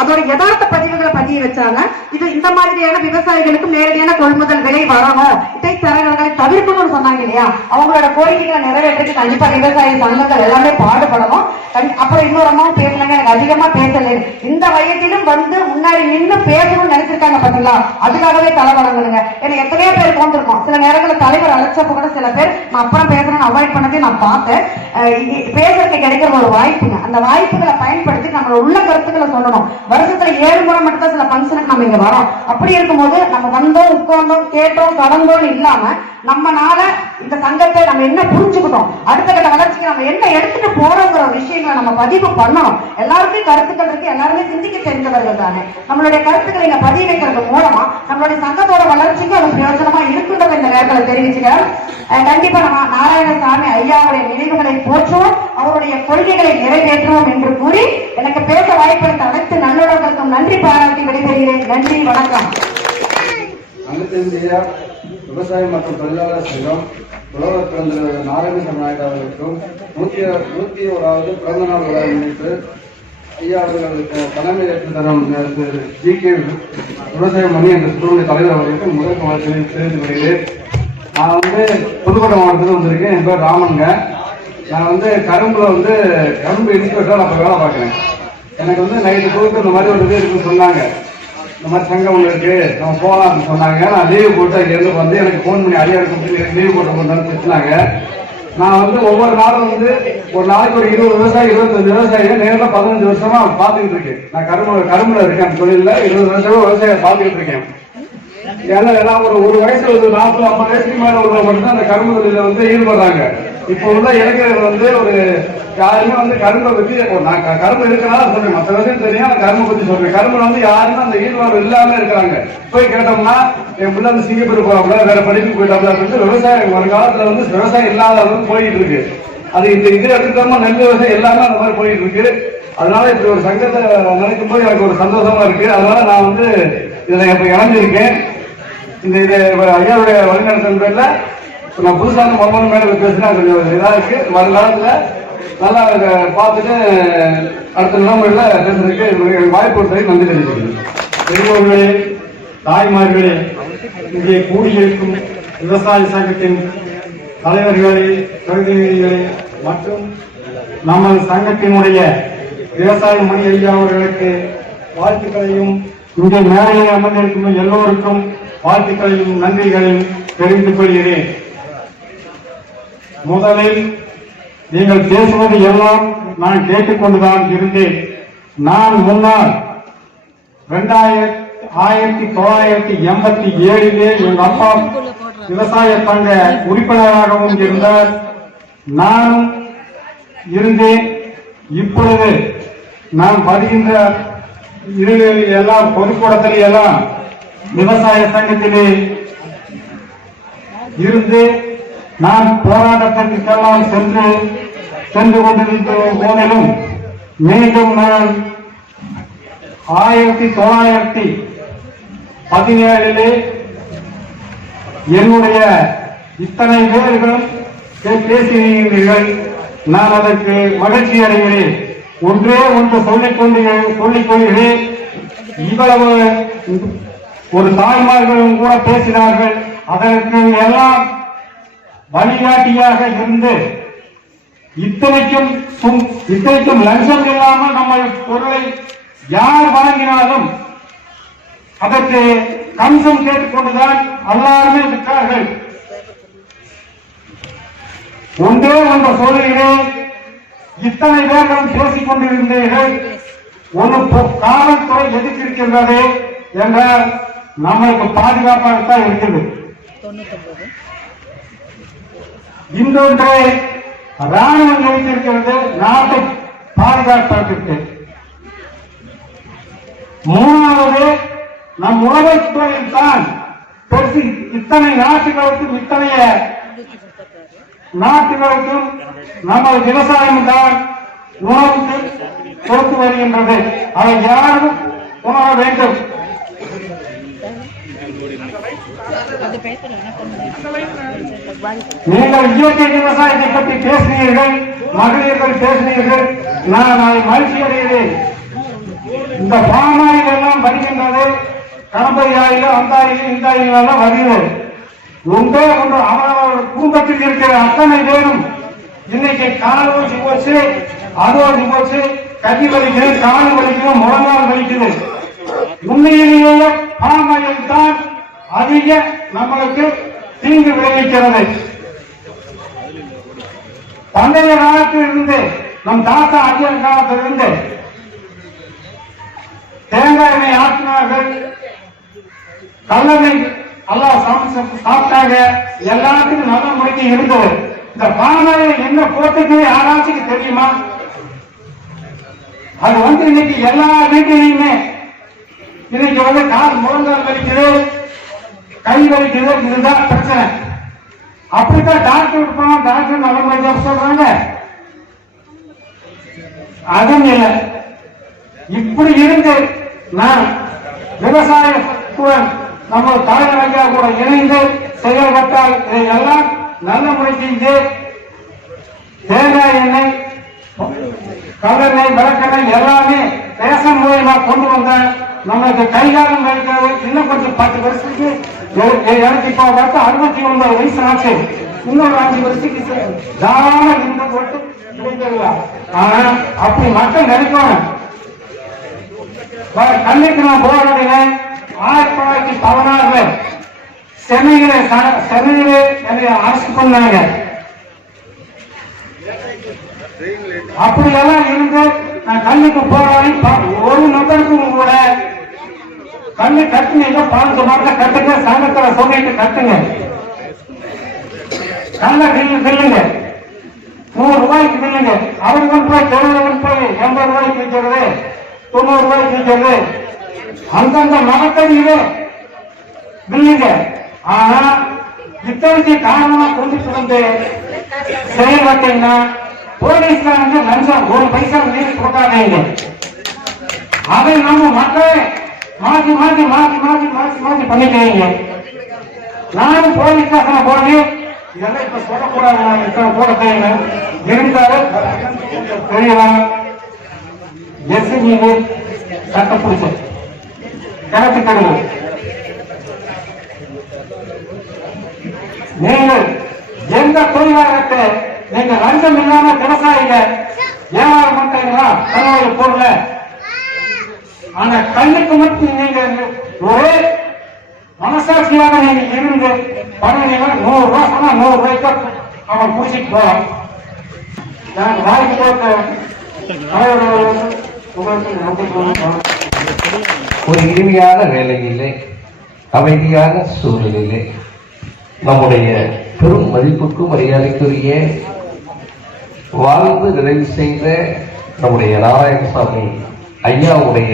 அதோட யதார்த்த பதிவுகளை பதிய வச்சாங்க. இது இந்த மாதிரியான விவசாயிகளுக்கு நேரடியான கொள்முதல் விலை வரணும், இடைத்தரகர்களை தவிர்க்கணும்னு சொன்னாங்க இல்லையா? அவங்களோட கோரிக்கைகளை நிறைவேற்ற கண்டிப்பா விவசாய சங்கங்கள் எல்லாமே பாடுபடணும். அப்புறம் இன்னொரு அம்மாவும் பேசினாங்க, எனக்கு அதிகமா பேசல, இந்த வயதிலும் வந்து முன்னாடி நின்று பேசணும்னு நினைச்சிருக்காங்க பாத்தீங்களா? அதுக்காகவே தலை வழங்குங்க. ஏன்னா எத்தனையோ பேர் கொண்டிருக்கோம். சில நேரங்களில் தலைவர் அழைச்சப்ப கூட சில பேர் நான் அப்புறம் பேசுறேன்னு அவாய்ட் பண்ணதே நான் பார்த்தேன். பேசுறதுக்கு கிடைக்கிற ஒரு வாய்ப்புங்க. அந்த வாய்ப்புகளை பயன்படுத்தி நம்ம உள்ள கருத்துக்களை சொல்லணும். வருஷத்துல 7 முறை மட்டும் தான் சில பங்கனுக்கு நம்ம இங்க வரோம். அப்படி இருக்கும்போது நம்ம வந்தோம், உட்கார்ந்தோம், கேட்டோம், கடந்தோம் இல்லாம நம்மனால இந்த சங்கத்தை நம்ம என்ன புரிஞ்சுக்கிட்டோம், அடுத்த கட்ட வளர்ச்சிக்கு நம்ம என்ன எடுத்துட்டு போறோங்கிற விஷயங்களை நம்ம பதிவு பண்ணணும். எல்லாருமே கருத்துக்கள் இருக்கு, எல்லாருமே சிந்திக்க தெரிந்தவர்கள் தானே. நம்மளுடைய கருத்துக்களை இங்க பதிவு வைக்கிறது மூலமா நம்மளுடைய சங்கத்தோட வளர்ச்சிக்கு அது பிரயோஜனமா இருக்குன்றதை இந்த நேரத்தில் தெரிவிச்சுக்கிறேன். கண்டிப்பா நம்ம நாராயணசாமி ஐயாவுடைய நினைவுகளை போற்றுவோம், அவருடைய கொள்கைகளை நிறைவேற்றுவோம் என்று கூறி எனக்கு பேச வாய்ப்பளித்த அனைத்து நல்லுறவுகளுக்கும் நன்றி பாராட்டி விடைபெறுகிறேன். நன்றி, வணக்கம். அனைத்து இந்திய விவசாய மற்றும் தொழிலாளர் சங்கம் உழவர் பிறந்த நாராயணசாமி நாயுடு அவர்களுக்கும் 101வது பிறந்த நாள் விழா முன்னிட்டு ஐயா அவர்களுக்கு தலைமை ஏற்று தரும் ஜி.கே. விவசாய மணி என்ற சுற்றுடைய தலைவர் அவர்களுக்கு முதல் தெரிவித்து வருகிறேன். நான் வந்து புதுக்கோட்டை மாவட்டத்தில் வந்திருக்கேன். என் பேர் ராமனுங்க. நான் கரும்பு இன்ஸ்பெக்டர் அப்போ வேலை பார்க்குறேன். எனக்கு நைட்டு தூக்கு இந்த மாதிரி ஒரு இது இருக்குன்னு சொன்னாங்க. இந்த மாதிரி சங்கம் ஒன்று இருக்கு நம்ம போகலாம்னு சொன்னாங்க. நான் லீவு போட்டு அங்கேருந்து வந்து எனக்கு ஃபோன் பண்ணி அடியார் கூப்பிட்டு எனக்கு லீவு போட்டு கொண்டாந்து திட்டினாங்க. நான் வந்து ஒவ்வொரு நாளும் வந்து ஒரு நாளைக்கு ஒரு 20 விவசாயி 25 விவசாயிகள் நேரில் 15 வருஷமா பார்த்துக்கிட்டு இருக்கேன். நான் கரும்புல இருக்கேன் தொழிலில் 20 வருஷமா விவசாயியை பார்த்துக்கிட்டு இருக்கேன். ஏன்னா எல்லாம் ஒரு வயசு 40 50 வயசுக்கு மேல உள்ளவங்க மட்டும்தான் அந்த கரும்பு தொழில வந்து ஈடுபடுறாங்க. இப்போ உள்ள இளைஞர்கள் வந்து ஒரு யாருமே வந்து கரும்பை பத்தி நான் கரும்பு இருக்கிறனால சொல்றேன், மற்ற விஷயம் தெரியும், அந்த கரும்பை பத்தி சொல்றேன். கரும்புல வந்து யாருமே அந்த ஈடுபாடு இல்லாம இருக்கிறாங்க. போய் கேட்டோம்னா என் பிள்ளை வந்து சிங்கப்பூர் போறாப்ல, வேற படிப்பு போயிட்டாப்ல அப்படின்னு விவசாயம் வருங்காலத்துல வந்து விவசாயம் இல்லாத அளவுக்கு போயிட்டு இருக்கு. அது இந்த இது எடுத்துக்காம நெல் விவசாயம் எல்லாமே அந்த மாதிரி போயிட்டு இருக்கு. அதனால இப்படி ஒரு சங்கத்தை நினைக்கும் போது எனக்கு ஒரு சந்தோஷமா இருக்கு. அதனால நான் வந்து இதுல இப்ப இறங்கியிருக்கேன். இந்த இது ஐயாவுடைய வழிநடத்தல் பேர்ல நான் புதுசாக முதல்ல மேல பேசினா கொஞ்சம் இதா இருக்கு. வருங்காலத்துல நல்லா பார்த்துட்டு அடுத்த நிலைமையில பேசுறதுக்கு வாய்ப்பு கொடுத்ததை நன்றி தெரிவிக்கிறேன். பெரியவர்களே, தாய்மார்களே, இங்கே கூடியிருக்கும் விவசாய சங்கத்தின் தலைவர்களே, பிரதிநிதிகளே மற்றும் நமது சங்கத்தினுடைய விவசாய மணி ஐயா அவர்களுக்கு வாழ்த்துக்களையும் இங்கே மேடையில் அமர்ந்திருக்கும் எல்லோருக்கும் வாழ்த்துக்களையும் நன்றிகளையும் தெரிவித்துக் கொள்கிறேன். முதலில் நீங்கள் பேசுவது எல்லாம் நான் கேட்டுக்கொண்டுதான் இருந்தேன். நான் முன்னால் 1987 எங்க அப்பா விவசாய சங்க உறுப்பினராகவும் இருந்தார், நானும் இருந்தேன். இப்பொழுது நான் வருகின்ற எல்லாம் பொதுக்கூடத்தில் எல்லாம் விவசாய சங்கத்திலே இருந்து நான் போராட்டத்திற்கெல்லாம் சென்று கொண்டிருந்த போதிலும் மீண்டும் நான் 1917 என்னுடைய இத்தனை பேர்களும் பேசினீர்கள். நான் அதற்கு மகிழ்ச்சி அடைகிறேன். ஒன்றே ஒன்று சொல்லிக் கொள்கிறேன். இவ்வளவு ஒரு தாய்மார்களும் கூட பேசினார்கள். அதற்கு எல்லாம் வழிகாட்டியாக இருந்து இத்தனைக்கும் லஞ்சம் இல்லாமல் நம்ம பொருளை யார் வாங்கினாலும் அதற்கு கம்சம் கேட்டுக்கொண்டுதான் எல்லாருமே இருக்கிறார்கள். ஒன்றே ஒன்று சொல்லுகிறேன், இத்தனை பேர்களும் பேசிக் கொண்டிருந்தீர்கள். ஒரு காவல்துறை எதுக்கு இருக்கின்றது என்றால் நம்மளுக்கு பாதுகாப்பாகத்தான் இருக்குது. இன்னொன்று ராணுவம் வைத்திருக்கிறது, நாட்டை பாதுகாப்பதற்கு. மூணாவது நம் உணவுத்துறையில் தான் பெருசு. இத்தனை நாட்டுகளுக்கும் நமது விவசாயம் தான் உணவுக்கு கொடுத்து வருகின்றது. அதை யாரும் உணர வேண்டும். நீங்கள் இயற்கை விவசாயத்தை பற்றி பேசினீர்கள், மகளிர்கள் பேசினீர்கள். நான் அதை மகிழ்ச்சி அடைகிறேன். இந்த பாமாயில் எல்லாம் வருகின்றது, கணபதி ஆயில அந்த ஆயிலும் இந்த ஆயிலும் எல்லாம் வருகிறது. ஒன்றே ஒன்று அவரவர் குடும்பத்தில் இருக்கிற அத்தனை பேரும் இன்னைக்கு கால் ஓசி போச்சு, அது ஓசி போச்சு, கட்டி வலிக்குது, கால் வலிக்குது, முழங்கால் வலிக்குது. உண்மையிலேயே பாமாயில் தான் அதிக நம்மளுக்கு தீங்கு விளைவிக்கிறது. பண்டைய காலத்தில் இருந்து நம் தாத்தா அஜயன் காலத்தில் இருந்து தேங்காய் எண்ணெய் ஆற்றினார்கள், கல்லெண்ணெய் எல்லாம் சாப்பிட்டாங்க. எல்லாத்துக்கும் நல்ல முறைக்கு இருந்தது. இந்த பானையில என்ன போட்டுக்கு யாராச்சும் தெரியுமா? அது வந்து இன்னைக்கு எல்லா வீட்டிலையுமே இன்னைக்கு வந்து கால் முழங்கால் வலிக்குது, கை வலிக்குது, இதுதான் பிரச்சனை. அப்படித்தான் டாக்டர் போனா டாக்டர் நல்ல முறையா சொல்றாங்க. அதுவும் இல்லை. இப்படி இருந்து நான் விவசாயத்துடன் நம்ம தலைவர் ஐயா கூட இணைந்து செயல்பட்டால் இதையெல்லாம் நல்ல முறை செஞ்சு தேங்காய் எண்ணெய், கடலெண்ணெய், விளக்கெண்ணெய் எல்லாமே ரேஷன் மூலமா கொண்டு வந்த நமக்கு கைகாலம் இருக்கிறது. இன்னும் கொஞ்சம் 10 வருஷத்துக்கு எனக்கு இப்போ 69 வயசு ஆச்சு. இன்னொரு 5 வருஷத்துக்கு தாராள இருந்து போட்டு கிடைக்கலாம். ஆனா அப்படி மக்கள் நினைக்கணும். கண்ணுக்கு நான் போராடினேன், 1916 சென்னையிலே என்னை அரசு பண்ணாங்க. அப்படியெல்லாம் இருந்து நான் கல்லுக்கு போறேன். ஒரு நபருக்கும் கூட கண்ணு கட்டுனீங்க, 15 மாதம் கட்டுங்க, சங்கத்துல சொல்லிட்டு கட்டுங்க, கல்ல கில்லுங்க, 100 ரூபாய்க்கு கில்லுங்க. அவருக்கு போய் 70 போய் 80 ரூபாய்க்கு விற்கிறது, 90 ரூபாய்க்கு விற்கிறது, அந்தந்த மரத்தடியிலே கில்லுங்க. ஆனா இத்தனைக்கு காரணமா கொண்டுட்டு வந்து செயல்பட்டீங்கன்னா போலீஸ்ல வந்து லஞ்சம் 1 பைசா மீறி கொடுக்காதீங்க. அதை நம்ம மக்களே மாற்றி மாற்றி மாற்றி மாற்றி மாற்றி மாற்றி பண்ணிக்கிறீங்க. நானும் போலீஸ் ஸ்டேஷன் போய் இதெல்லாம் இப்ப சொல்லக்கூடாது, போட தெரியும் இருந்தாலும் தெரியலாம். எஸ்ஐ சட்டம் பிடிச்ச கணக்கு தெரியும். நீங்கள் எந்த தொழிலாளத்தை நீங்க லஞ்சம் இல்லாம விவசாயிங்க வியாபாரம் பண்றீங்களா கனவு பொருள? ஆனா கல்லுக்கு மட்டும் நீங்க ஒரே மனசாட்சியாக நீங்க இருந்து பண்ணுவீங்க. 100 ரூபாய் சொன்னா 100 ரூபாய்க்கு அவன் பூசிட்டு போறான். எனக்கு வாய்ப்பு போட்டு ஒரு இனிமையான வேலையிலே அமைதியான சூழலிலே நம்முடைய பெரும் மதிப்புக்கும் மரியாதைக்குரிய வாழ்ந்து நிறைவு செய்த நம்முடைய நாராயணசாமி ஐயாவுடைய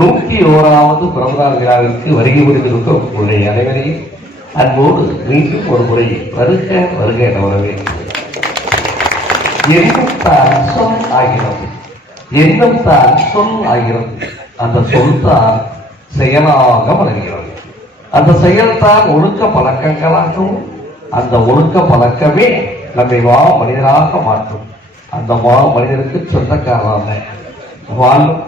101வது பிறந்தநாள் விழாவிற்கு வருகை புரிந்திருக்கும் உங்களுடைய அனைவரையும் அன்போடு மீண்டும் ஒரு முறை வருக வருக என வரவேற்கிறேன். எண்ணம் தான் சொல் ஆகிறது, எண்ணம் தான் சொல் ஆகிறது, அந்த சொல் தான் செயலாக வளர்கிறது, அந்த செயல்தான் ஒழுக்க பழக்கங்களாகவும் அந்த ஒழுக்க பழக்கமே நம்மை மனிதராக மாற்றும். அந்த மனிதருக்கு சொந்தக்காரரான வாழும்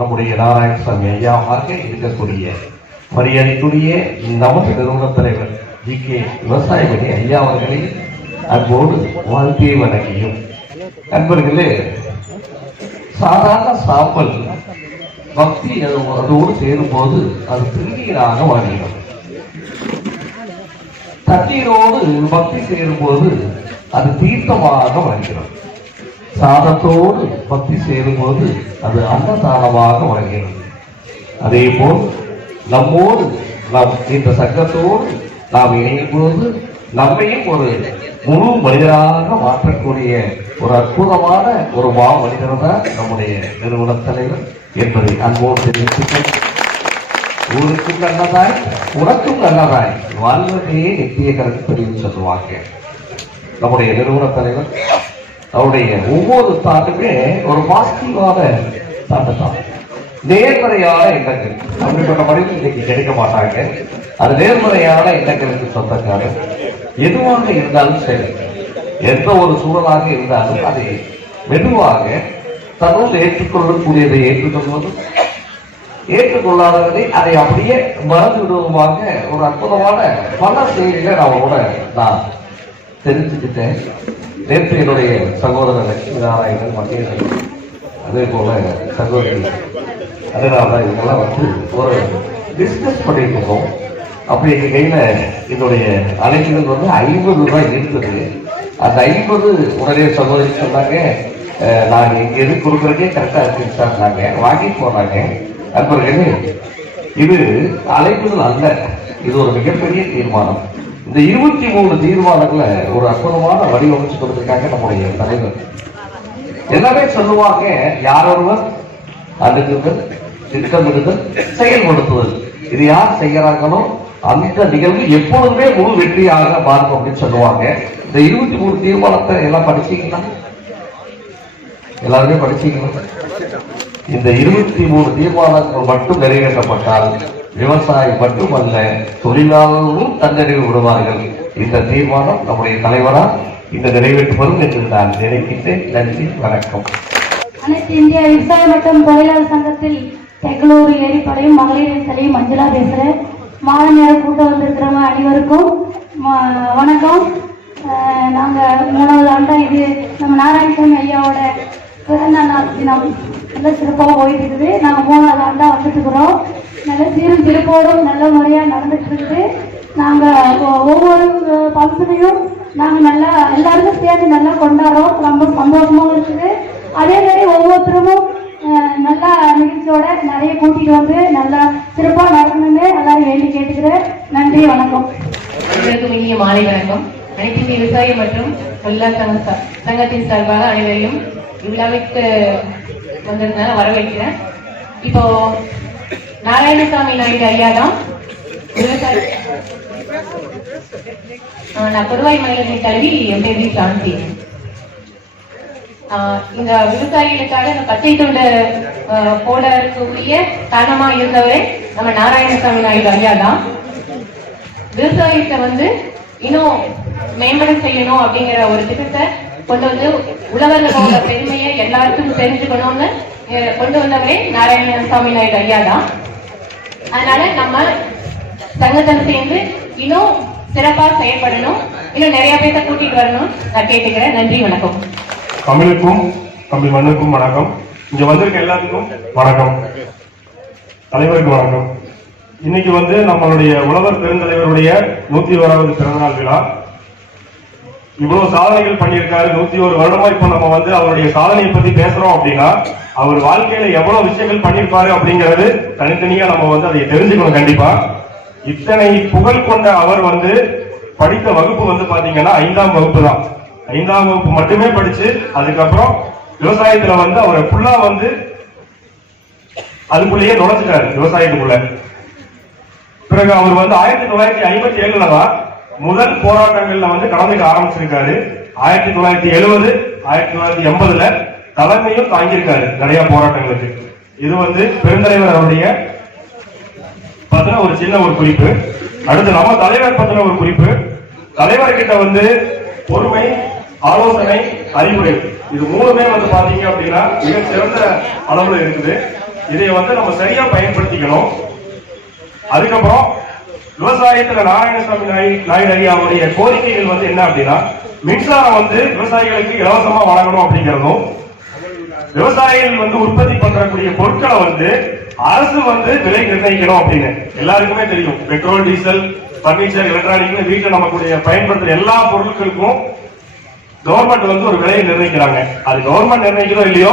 நம்முடைய நாராயணசாமி ஐயாவாக இருக்கக்கூடிய மரியாதைக்குரிய நமது நிறுவன தலைவர் GK விவசாயமணி ஐயா அவர்களை அன்போடு வாழ்க்கையை வணங்கியும். நண்பர்களே, சாதாரண சாம்பல் பக்தி அதோடு சேரும்போது அது திருநீராக மாறுகிறது. தண்ணீரோடு பக்தி சேரும்போது அது தீர்த்தமாக வருகிறது. சாதத்தோடு பக்தி சேரும்போது அது அன்னதானமாக வருகிறது. அதே போல் நம்மோடு நாம் இந்த சங்கத்தோடு நாம் இணையும் போது நம்மையும் ஒரு முழு மனிதராக மாற்றக்கூடிய ஒரு அற்புதமான ஒரு மனிதர் தான் நம்முடைய நிறுவன தலைவர் என்பதை அன்போடு தெரிவித்துக், ஊருக்கும் நல்லதாய் உனக்கும் நல்லதாய் வாழ்வதையே நித்திய கருத்துப்படின்னு சொல்லுவாங்க. நம்முடைய நிறுவன தலைவர் அவருடைய ஒவ்வொரு தாண்டுமே ஒரு பாசிட்டிவான தாண்டு தான், நேர்மறையான எண்ணங்கள். அப்படிப்பட்ட மனிதர்கள் இன்னைக்கு கிடைக்க மாட்டாங்க. அது நேர்மறையான எண்ணங்களுக்கு சொந்தக்காரர். எதுவாக இருந்தாலும் சரி, எந்த ஒரு சூழலாக இருந்தாலும் அதை மெதுவாக தன்னுள் ஏற்றுக்கொள்ளக்கூடியதை ஏற்றுக்கொள்வதும் ஏற்றுக்கொள்ளாதவரை அதை அப்படியே மறந்து விடுவதுமாக ஒரு அற்புதமான பல செய்திகளை நான் தெரிஞ்சுக்கிட்டேன். நேற்று என்னுடைய சகோதரர் லட்சுமி நாராயணன் மத்திய அதே போல சகோதரி அதனால்தான் இவங்கெல்லாம் வந்து ஒரு பிஸ்னஸ் பண்ணிட்டு இருக்கோம். அப்படி எங்க கையில என்னுடைய அழைப்புகள் வந்து 50 ரூபாய் இருந்தது. அந்த 50 உடனே சகோதரி சொன்னாங்க, நான் இங்க எது கொடுக்குறதே கரெக்டா இருக்குன்னு சொன்னாங்க. வாங்கிட்டு போனாங்க. நண்பர்களே, இது அழைப்புகள் அல்ல, இது ஒரு மிகப்பெரிய தீர்மானம். இந்த 23 தீர்மானங்களை ஒரு அற்புதமான வடிவமைச்சு கொடுத்திருக்காங்க நம்முடைய தலைவர். எல்லாமே சொல்லுவாங்க, யாரொருவர் அணுகுதல், திட்டமிடுதல், செயல்படுத்துதல், இது யார் செய்யறாங்களோ அந்த நிகழ்வு எப்பொழுதுமே முழு வெற்றியாக மாறும் அப்படின்னு சொல்லுவாங்க. இந்த 23 தீர்மானத்தை எல்லாம் படிச்சீங்களா? எல்லாருமே படிச்சீங்களா? இந்த 23 தீர்மானங்கள் மட்டும் நிறைவேற்றப்பட்டால் விவசாயி மட்டுமல்ல, தொழிலாளர்களும் தன்னறிவு விடுவார்கள். இந்த தீர்மானம் நம்முடைய தலைவரால் இந்த நிறைவேற்றப்படும் என்று நான் நினைக்கின்றேன். நன்றி, வணக்கம். அனைத்து இந்திய விவசாய மற்றும் தொழிலாளர் சங்கத்தில் பெங்களூரு ஏரிப்படையும் மகளிரின் தலையும் மஞ்சளா பேசுறேன். மாலை நேர கூட்டம் வந்திருக்கிறவங்க அனைவருக்கும் வணக்கம். நாங்க 3வது ஆண்டா இது நம்ம நாராயணசாமி ஐயாவோட பிறந்த நாள் தினம் நல்ல சிறப்பாக போயிட்டு இருக்குது. நாங்கள் 3வது ஆண்டா வந்துட்டு இருக்கிறோம். நல்ல சீரும் சிறப்போடும் நல்ல முறையா நடந்துட்டு இருக்குது. நாங்க ஒவ்வொரு ஃபங்க்ஷனையும் நாங்க நல்லா எல்லாருக்கும் சேர்ந்து நல்லா கொண்டாடுறோம். ரொம்ப சந்தோஷமாவும் இருக்குது. அதே மாதிரி ஒவ்வொருத்தரும் நல்லா நிகழ்ச்சியோட நிறைய கூட்டிட்டு வந்து நல்லா சிறப்பா நடக்கணும்னு எல்லாரும் வேண்டி கேட்டுக்கிறேன். நன்றி, வணக்கம். அனைவருக்கும் இனிய மாலை வணக்கம். அனைத்து இந்திய விவசாயி மற்றும் தொழிலாளர் சங்கத்தின் சார்பாக அனைவரையும் இவ்விழாவிற்கு வந்திருந்தாலும் வரவேற்கிறேன். இப்போ நாராயணசாமி நாயுடு ஐயா தான் விவசாயி. நான் பொதுவாய் மயிலனை கல்வி என் பேர் சாந்தி. இந்த விவசாயிகளுக்காக இந்த பச்சை துண்டு போடக்கூடிய காரணமா இருந்தவரே நம்ம நாராயணசாமி நாயுடு ஐயா தான். விவசாயத்தை இன்னும் மேம்பட செய்யணும் அப்படிங்கிற ஒரு திட்டத்தை கொண்டு வந்து உழவர்களோட பெருமையை எல்லாருக்கும் தெரிஞ்சுக்கணும்னு கொண்டு வந்தவரே நாராயணசாமி நாயுடு ஐயா தான். அதனால நம்ம சங்கத்தில் சேர்ந்து இன்னும் சிறப்பா செயல்படணும், இன்னும் நிறைய பேர்த்த கூட்டிட்டு வரணும் நான் கேட்டுக்கிறேன். நன்றி, வணக்கம். தமிழுக்கும் தமிழ் மண்ணுக்கும் வணக்கம். இங்க வந்திருக்க எல்லாத்துக்கும் வணக்கம். தலைவருக்கு வணக்கம். இன்னைக்கு நம்மளுடைய உழவர் பெருந்தலைவருடைய 101வது பிறந்தநாள் விழா. இவ்வளவு சாதனைகள் பண்ணியிருக்காரு. 101 வருடமா இப்ப நம்ம அவருடைய சாதனையை பத்தி பேசுறோம் அப்படின்னா அவர் வாழ்க்கையில எவ்வளவு விஷயங்கள் பண்ணியிருப்பாரு அப்படிங்கிறது தனித்தனியா நம்ம அதை தெரிஞ்சுக்கணும். கண்டிப்பா இத்தனை புகழ் கொண்ட அவர் படித்த வகுப்பு பாத்தீங்கன்னா 5ஆம் வகுப்பு தான். 5ஆம் வகுப்பு மட்டுமே படிச்சு அதுக்கப்புறம் விவசாயத்துல அவரை ஃபுல்லா அதுக்குள்ளேயே நுழைச்சிட்டாரு விவசாயத்துக்குள்ள. பிறகு அவர் 1957 தான் முதல் போராட்டங்கள்ல கலந்துக்க ஆரம்பிச்சிருக்காரு. 1970 1980 தலைமையும் தாங்கியிருக்காரு நிறைய போராட்டங்களுக்கு. இது பெருந்தலைவர் அவருடைய பத்தின ஒரு சின்ன ஒரு குறிப்பு. அடுத்து நம்ம தலைவர் பத்தின ஒரு குறிப்பு. தலைவர்கிட்ட பொறுமை, ஆலோசனை, அறிவுரை இது மூணுமே பாத்தீங்க அப்படின்னா மிக சிறந்த அளவுல இருக்குது. இதை நம்ம சரியா பயன்படுத்திக்கணும். அதுக்கப்புறம் விவசாயத்துல நாராயணசாமி நாயுடு ஐயாவுடைய கோரிக்கைகள் என்ன அப்படின்னா மின்சாரம் விவசாயிகளுக்கு இலவசமா வழங்கணும் அப்படிங்கிறதும், விவசாயிகள் உற்பத்தி பண்றக்கூடிய பொருட்களை அரசு விலை நிர்ணயிக்கணும் அப்படின்னு எல்லாருக்குமே தெரியும். பெட்ரோல், டீசல், பர்னிச்சர், எலக்ட்ரானிக் வீட்டுல நமக்கு பயன்படுத்துற எல்லா பொருட்களுக்கும் கவர்மெண்ட் ஒரு விலையை நிர்ணயிக்கிறாங்க. அது கவர்மெண்ட் நிர்ணயிக்கிறதோ இல்லையோ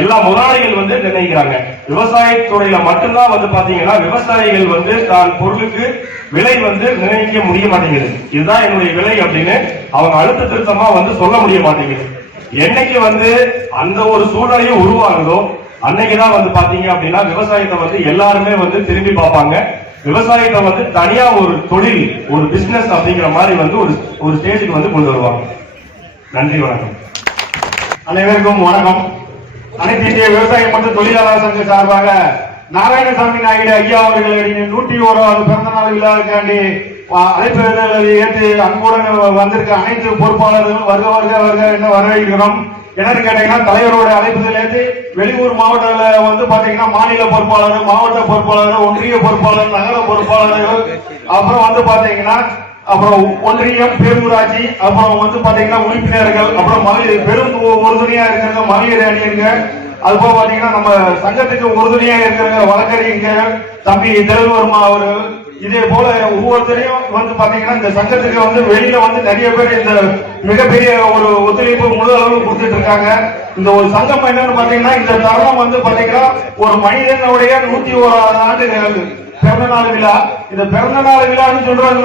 எல்லா முதலாளிகள் நிர்ணயிக்கிறாங்க. விவசாயத்துறையில மட்டும்தான் பாத்தீங்கன்னா விவசாயிகள் தான் பொருளுக்கு விலை நிர்ணயிக்க முடிய மாட்டேங்குது. இதுதான் என்னுடைய விலை அப்படின்னு அவங்க அழுத்த திருத்தமா சொல்ல முடிய மாட்டேங்குது. என்னைக்கு அந்த ஒரு சூழ்நிலையும் உருவாகுதோ அன்னைக்குதான் பாத்தீங்க அப்படின்னா விவசாயத்தை எல்லாருமே திரும்பி பார்ப்பாங்க. விவசாயத்தை தனியா ஒரு தொழில், ஒரு பிசினஸ் அப்படிங்கிற மாதிரி ஒரு ஸ்டேஜுக்கு கொண்டு வருவாங்க. நன்றி, வணக்கம். அனைவருக்கும் வணக்கம். அனைத்து இந்திய விவசாய மற்றும் தொழிலாளர் சங்க சார்பாக நாராயணசாமி நாயுடு ஐயா அவர்களுடைய 101வது பிறந்த நாள் விழாவுக்காண்டி அழைப்பு ஏற்று அன்புடன் வந்திருக்க அனைத்து பொறுப்பாளர்களும் வருக வருக வருக என்ன வரவேற்கிறோம். என்னன்னு கேட்டீங்கன்னா தலைவரோட அழைப்புதல் ஏற்று வெளியூர் மாவட்டத்தில் பாத்தீங்கன்னா மாநில பொறுப்பாளர், மாவட்ட பொறுப்பாளர், ஒன்றிய பொறுப்பாளர், நகர பொறுப்பாளர்கள், அப்புறம் பாத்தீங்கன்னா அப்புறம் ஒன்றியம், பேரூராட்சி, அப்புறம் பாத்தீங்கன்னா உறுப்பினர்கள், அப்புறம் மகளிர் பெரும் உறுதுணையா இருக்கிற மகளிர் அணியர்கள், அது போக பாத்தீங்கன்னா நம்ம சங்கத்துக்கு உறுதுணையா இருக்கிற வழக்கறிஞர்கள் தம்பி தேவவர்மா அவர்கள், இதே போல ஒவ்வொருத்தரையும் பாத்தீங்கன்னா இந்த சங்கத்துக்கு வெளியில நிறைய பேர் இந்த மிகப்பெரிய ஒரு ஒத்துழைப்பு முழு அளவு கொடுத்துட்டு இருக்காங்க. இந்த ஒரு சங்கம் என்னன்னு பாத்தீங்கன்னா இந்த தருணம் பாத்தீங்கன்னா ஒரு மனிதனுடைய 101வது ஆண்டு பிறந்த நாள் விழா. இந்த பிறந்த நாள் விழான்னு சொல்றது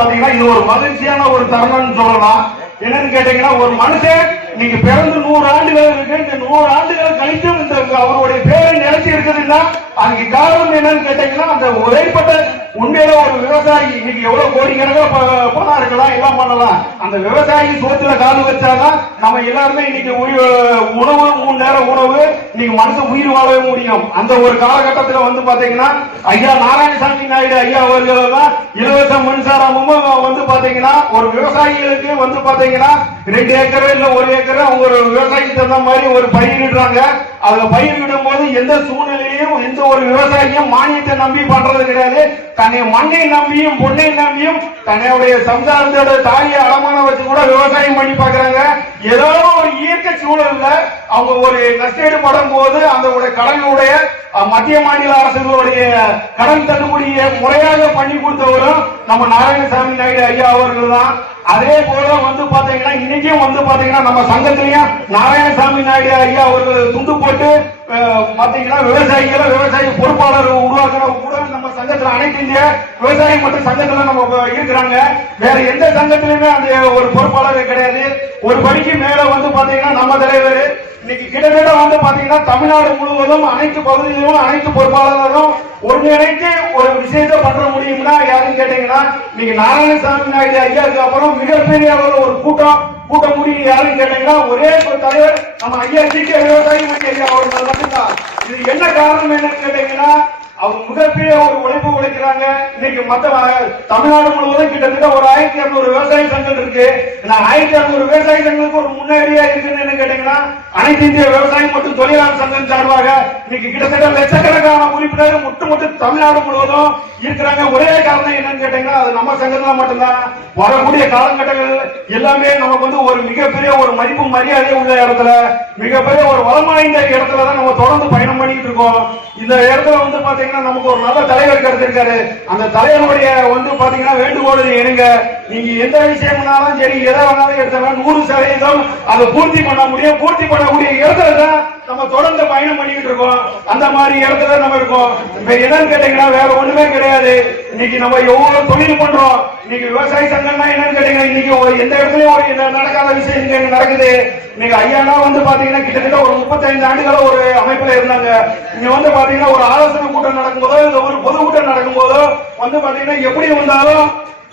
பாத்தீங்கன்னா இது ஒரு மகிழ்ச்சியான ஒரு தருணம்னு சொல்லலாம். என்னன்னு கேட்டீங்கன்னா ஒரு மனுஷன் நீங்க பிறந்து 100 ஆண்டுகள் இருக்கு. இந்த 100 ஆண்டுகள் கழித்தும் இந்த அவருடைய பேரை நிலைச்சி இருக்குதுன்னா அதுக்கு காரணம் என்னன்னு கேட்டீங்கன்னா அந்த உழைப்பட்ட உண்மையில ஒரு விவசாயி இன்னைக்கு எவ்வளவு கோடிக்கணக்காக பணம் இருக்கலாம், எல்லாம் பண்ணலாம். அந்த விவசாயி சோத்துல காலு வச்சாதான் நம்ம எல்லாருமே இன்னைக்கு உணவு 3 நேரம் உணவு இன்னைக்கு மனுஷன் உயிர் வாழவே முடியும். அந்த ஒரு காலகட்டத்தில் பாத்தீங்கன்னா ஐயா நாராயணசாமி நாயுடு ஐயா அவர்கள் தான் இலவச மின்சாரமும் பாத்தீங்கன்னா ஒரு விவசாயிகளுக்கு பாத்தீங்கன்னா 2 ஏக்கர் இல்ல 1 ஏக்கர் அவங்க ஒரு விவசாயிக்கு தகுந்த மாதிரி ஒரு பயிரிடுறாங்க. அதுல பயிரிடும் போது எந்த சூழ்நிலையும் எந்த ஒரு விவசாயியும் மானியத்தை நம்பி பண்றது கிடையாது. தன்னை மண்ணை நம்பியும் பொண்ணை நம்பியும் தன்னுடைய சம்சாரத்தோட தாயை அடமான வச்சு கூட விவசாயம் பண்ணி பாக்குறாங்க. ஏதோ ஒரு இயற்கை சூழல்ல அவங்க ஒரு நஷ்டீடு படும் போது அந்த கடனுடைய மத்திய மாநில அரசுகளுடைய கடன் தள்ளுபடியை முறையாக பண்ணி கொடுத்தவரும் நம்ம நாராயணசாமி நாயுடு ஐயா அவர்கள் தான். அதே போல வந்து பாத்தீங்கன்னா இன்னைக்கும் வந்து பாத்தீங்கன்னா நம்ம சங்கத்திலையும் நாராயணசாமி நாயுடு ஐயா அவர்கள் துண்டு போட்டு பாத்தீங்கன்னா விவசாய பொறுப்பாளர் உருவாக்குறவங்க கூட நம்ம சங்கத்துல அனைத்து இந்திய விவசாய மற்றும் சங்கத்துல நம்ம இருக்கிறாங்க. வேற எந்த சங்கத்திலுமே அந்த ஒரு பொறுப்பாளர் கிடையாது. ஒரு படிக்கு மேல வந்து பாத்தீங்கன்னா நம்ம தலைவர் இன்னைக்கு கிட்டத்தட்ட வந்து பாத்தீங்கன்னா தமிழ்நாடு முழுவதும் அனைத்து பகுதிகளிலும் அனைத்து பொறுப்பாளர்களும் ஒருங்கிணைத்து ஒரு விஷயத்தை பண்ற முடியும்னா யாருன்னு கேட்டீங்கன்னா இன்னைக்கு நாராயணசாமி நாயுடு ஐயாவுக்கு அப்புறம் மிகப்பெரிய அளவில் ஒரு கூட்ட முடியும் யாருன்னு கேட்டீங்கன்னா ஒரே ஒரு தலைவர் நம்ம ஐயா ஜிகே விவசாயி ஐயா அவர்கள் மட்டும்தான். இது என்ன காரணம் என்னன்னு கேட்டீங்கன்னா அவங்க மிகப்பெரிய ஒரு உழைப்பு உழைக்கிறாங்க. இன்னைக்கு மற்ற தமிழ்நாடு முழுவதும் கிட்டத்தட்ட ஒரு 1200 விவசாய சங்கம் இருக்கு. 1200 விவசாய சங்கங்களுக்கு ஒரு முன்னேறியா இருக்குன்னு கேட்டீங்கன்னா அனைத்து இந்திய விவசாயம் மற்றும் தொழிலாளர் சங்கம் சார்பாக இன்னைக்கு கிட்டத்தட்ட லட்சக்கணக்கான உறுப்பினர்கள் முட்டு தமிழ்நாடு முழுவதும் இருக்கிறாங்க. ஒரே காரணம் என்னன்னு கேட்டீங்கன்னா அது நம்ம சங்கத்துல மட்டும்தான். வரக்கூடிய காலகட்டங்கள் எல்லாமே நமக்கு வந்து ஒரு மிகப்பெரிய ஒரு மதிப்பு மரியாதை உள்ள இடத்துல மிகப்பெரிய ஒரு வளமாய்ந்த இடத்துலதான் நம்ம தொடர்ந்து பயணம் பண்ணிட்டு இருக்கோம். இந்த இடத்துல வந்து பாத்தீங்கன்னா நமக்கு ஒரு நல்ல தலைவர் கிடைச்சிருக்காரு. அந்த தலைவருடைய வந்து பாத்தீங்கன்னா வேண்டுகோள் என்னங்க, நீங்க எந்த விஷயம்னாலும் சரி எதை வேணாலும் எடுத்தாலும் 100% அதை பூர்த்தி பண்ண முடியும். பூர்த்தி பண்ணக்கூடிய இடத்துல தான் நம்ம தொடர்ந்து பயணம் பண்ணிட்டு இருக்கோம். அந்த மாதிரி இடத்துல நம்ம இருக்கோம். என்னன்னு கேட்டீங்கன்னா வேற ஒண்ணுமே கிடையாது. இன்னைக்கு நம்ம ஒவ்வொரு தொழில் பண்றோம். இன்னைக்கு விவசாய சங்கம்னா என்னன்னு கேட்டீங்கன்னா இன்னைக்கு எந்த இடத்துலயும் ஒரு நடக்காத விஷயம் இங்க நடக்குது. இன்னைக்கு ஐயானா வந்து பாத்தீங்கன்னா கிட்டத்தட்ட ஒரு 35 ஆண்டுகள ஒரு அமைப்புல இருந்தாங்க. இங்க வந்து பாத்தீங்கன்னா ஒரு ஆலோசனை கூட்டம் நடக்கும்போதோ இல்ல ஒரு பொதுக்கூட்டம் நடக்கும்போதோ வந்து பாத்தீங்கன்னா எப்படி வந்தாலும்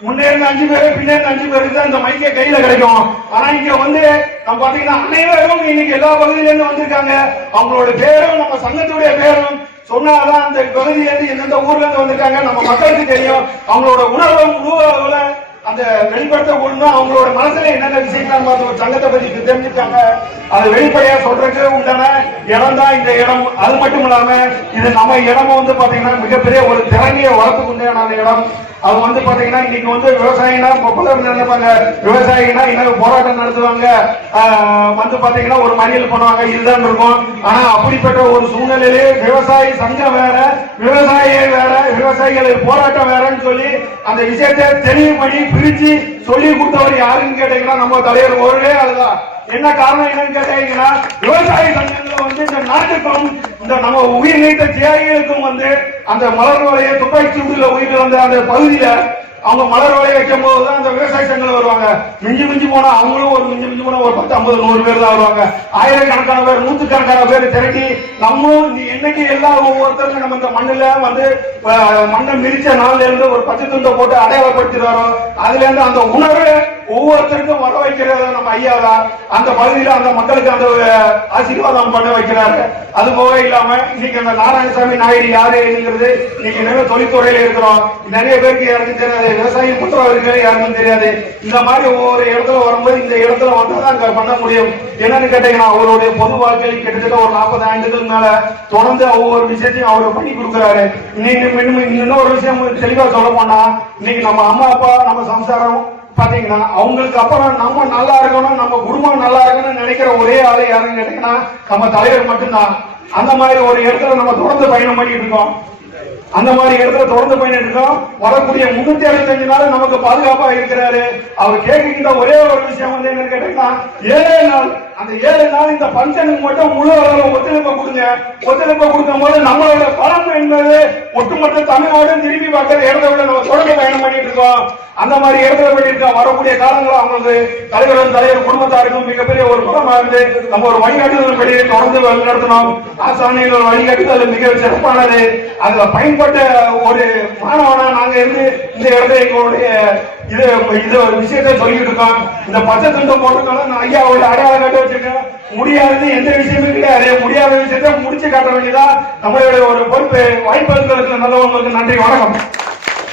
முன்னே இருந்து 5 பேரு பின்னே இருந்து 5 பேருக்கு தான் இந்த மைக்கே கையில கிடைக்கும். ஆனா இங்க வந்து நம்ம பாத்தீங்கன்னா அனைவரும் இன்னைக்கு எல்லா பகுதியில இருந்து வந்திருக்காங்க. அவங்களோட பேரும் நம்ம சங்கத்துடைய பேரும் சொன்னாதான் அந்த பகுதியில இருந்து எந்தெந்த ஊர்ல இருந்து வந்திருக்காங்க நம்ம மக்களுக்கு தெரியும். அவங்களோட உணர்வு முழு அந்த வெளிப்படுத்த ஒண்ணு அவங்களோட மனசுல என்னென்ன விஷயங்கள் ஒரு சங்கத்தை பத்தி தெரிஞ்சுட்டாங்க. அது வெளிப்படையா சொல்றதுக்கு உண்டான இடம் தான் இந்த இடம். அது மட்டும் இல்லாம இது நம்ம இடமும் வந்து பாத்தீங்கன்னா மிகப்பெரிய ஒரு திறமையை வளர்த்துக்கு உண்டான இடம். அது வந்து பாத்தீங்கன்னா இன்னைக்கு வந்து விவசாயினா நினைப்பாங்க, விவசாயினா இன்னும் போராட்டம் நடத்துவாங்க, வந்து பாத்தீங்கன்னா ஒரு மறியல் பண்ணுவாங்க, இதுதான் இருக்கும். ஆனா அப்படிப்பட்ட ஒரு சூழ்நிலையிலே விவசாயி சங்கம் வேற, விவசாயியே வேற, விவசாயிகள் போராட்டம் வேறன்னு சொல்லி அந்த விஷயத்தை தெளிவு பண்ணி பிரிச்சு சொல்லி கொடுத்தவர் யாருன்னு கேட்டீங்கன்னா நம்ம தலைவர் ஒரே ஆளுதான். என்ன காரணம் என்னன்னு கேட்டீங்கன்னா விவசாய சங்கங்கள் வந்து இந்த நாட்டுக்கும் இந்த நம்ம உயிர் நீத்த தியாகிகளுக்கும் வந்து அந்த மலர் வலையை துப்பாக்கி சூடுல உயிர் வந்த அந்த பகுதியில அவங்க மலர் வலையை வைக்கும் போதுதான் அந்த விவசாய சங்கங்கள் வருவாங்க. மிஞ்சி போனா அவங்களும் ஒரு மிஞ்சி போனா ஒரு 10, 50, 100 பேர் தான் வருவாங்க. ஆயிரக்கணக்கான பேர், நூற்றுக்கணக்கான பேர் திரட்டி நம்மளும் என்னைக்கு எல்லா ஒவ்வொருத்தருக்கும் நம்ம இந்த மண்ணுல வந்து மண்ணை மிதிச்ச நாள்ல இருந்து ஒரு 10 துண்டை போட்டு அடையாளப்படுத்தி வரோம். அதுல இருந்து அந்த உணர்வு ஒவ்வொருத்தருக்கும் வர வைக்கிறது நம்ம ஐயா தான். அந்த பகுதியில அந்த மக்களுக்கு அந்த ஆசீர்வாதம் பண்ண வைக்கிறாரு. அது போக இல்லாம இன்னைக்கு அந்த நாராயணசாமி நாயுடு யாரு என்கிறது இன்னைக்கு நிறைய தொழில்துறையில இருக்கிறோம். நிறைய பேருக்கு யாருக்கும் தெரியாது, விவசாயம் பண்றவர்கள் யாருக்கும் தெரியாது. இந்த மாதிரி ஒவ்வொரு இடத்துல வரும்போது இந்த இடத்துல வந்தாதான் பண்ண முடியும். என்னன்னு கேட்டீங்கன்னா அவருடைய பொது வாழ்க்கையில் கிட்டத்தட்ட ஒரு 40 ஆண்டுகள் மேல தொடர்ந்து ஒவ்வொரு விஷயத்தையும் அவர் பண்ணி கொடுக்கிறாரு. இன்னொரு விஷயம் தெளிவா சொல்ல போனா இன்னைக்கு நம்ம அம்மா அப்பா நம்ம சம்சாரம் பாத்தீங்கன்னா அவங்களுக்கு அப்புறம் நம்ம நல்லா இருக்கணும், நம்ம குடும்பம் நல்லா இருக்கணும்னு நினைக்கிற ஒரே ஆளு யாருன்னு கேட்டீங்கன்னா நம்ம தலைவர் மட்டும்தான். அந்த மாதிரி ஒரு இடத்துல நம்ம தொடர்ந்து பயணம் பண்ணிட்டு இருக்கோம். அந்த மாதிரி இடத்துல தொடர்ந்து பயணம் இருக்கோம். வரக்கூடிய 365 நாள் நமக்கு பாதுகாப்பா இருக்கிறாரு. அவர் கேட்கின்ற ஒரே ஒரு விஷயம் வந்து என்னன்னு கேட்டீங்கன்னா 7 நாள், அந்த 7 நாள் இந்த பங்கனுக்கு மட்டும் முழு அளவில் ஒத்துழைப்பு கொடுங்க. ஒத்துழைப்பு கொடுக்கும் போது நம்மளோட பலம் என்பது ஒட்டுமொத்த தமிழ்நாடும் திரும்பி பார்க்கிற இடத்த விட நம்ம தொடர்ந்து பயணம் பண்ணிட்டு இருக்கோம். அந்த மாதிரி இடத்துல பண்ணிட்டு வரக்கூடிய காலங்கள் அவங்களுக்கு தலைவர் குடும்பத்தாருக்கும் மிகப்பெரிய ஒரு பலமா இருந்து நம்ம ஒரு வழிகாட்டுதல் படி தொடர்ந்து வழிநடத்தணும். ஆசானிகள் வழிகாட்டுதல் மிக சிறப்பானது. அதுல பயன்பட்ட ஒரு மாணவனா நாங்க இருந்து இந்த இடத்துல எங்களுடைய இது ஒரு விஷயத்தை சொல்லிட்டு இருக்கோம். இந்த பச்சை துண்டம் போட்டிருக்கோம், ஐயாவோட அடையாளம் காட்ட வச்சிருக்கோம். முடியாது எந்த விஷயமும் கிடையாது. முடியாத விஷயத்தை முடிச்சு காட்ட வேண்டியதான் நம்மளுடைய ஒரு பொறுப்பு. வாய்ப்பு நல்லவங்களுக்கு நன்றி, வணக்கம்.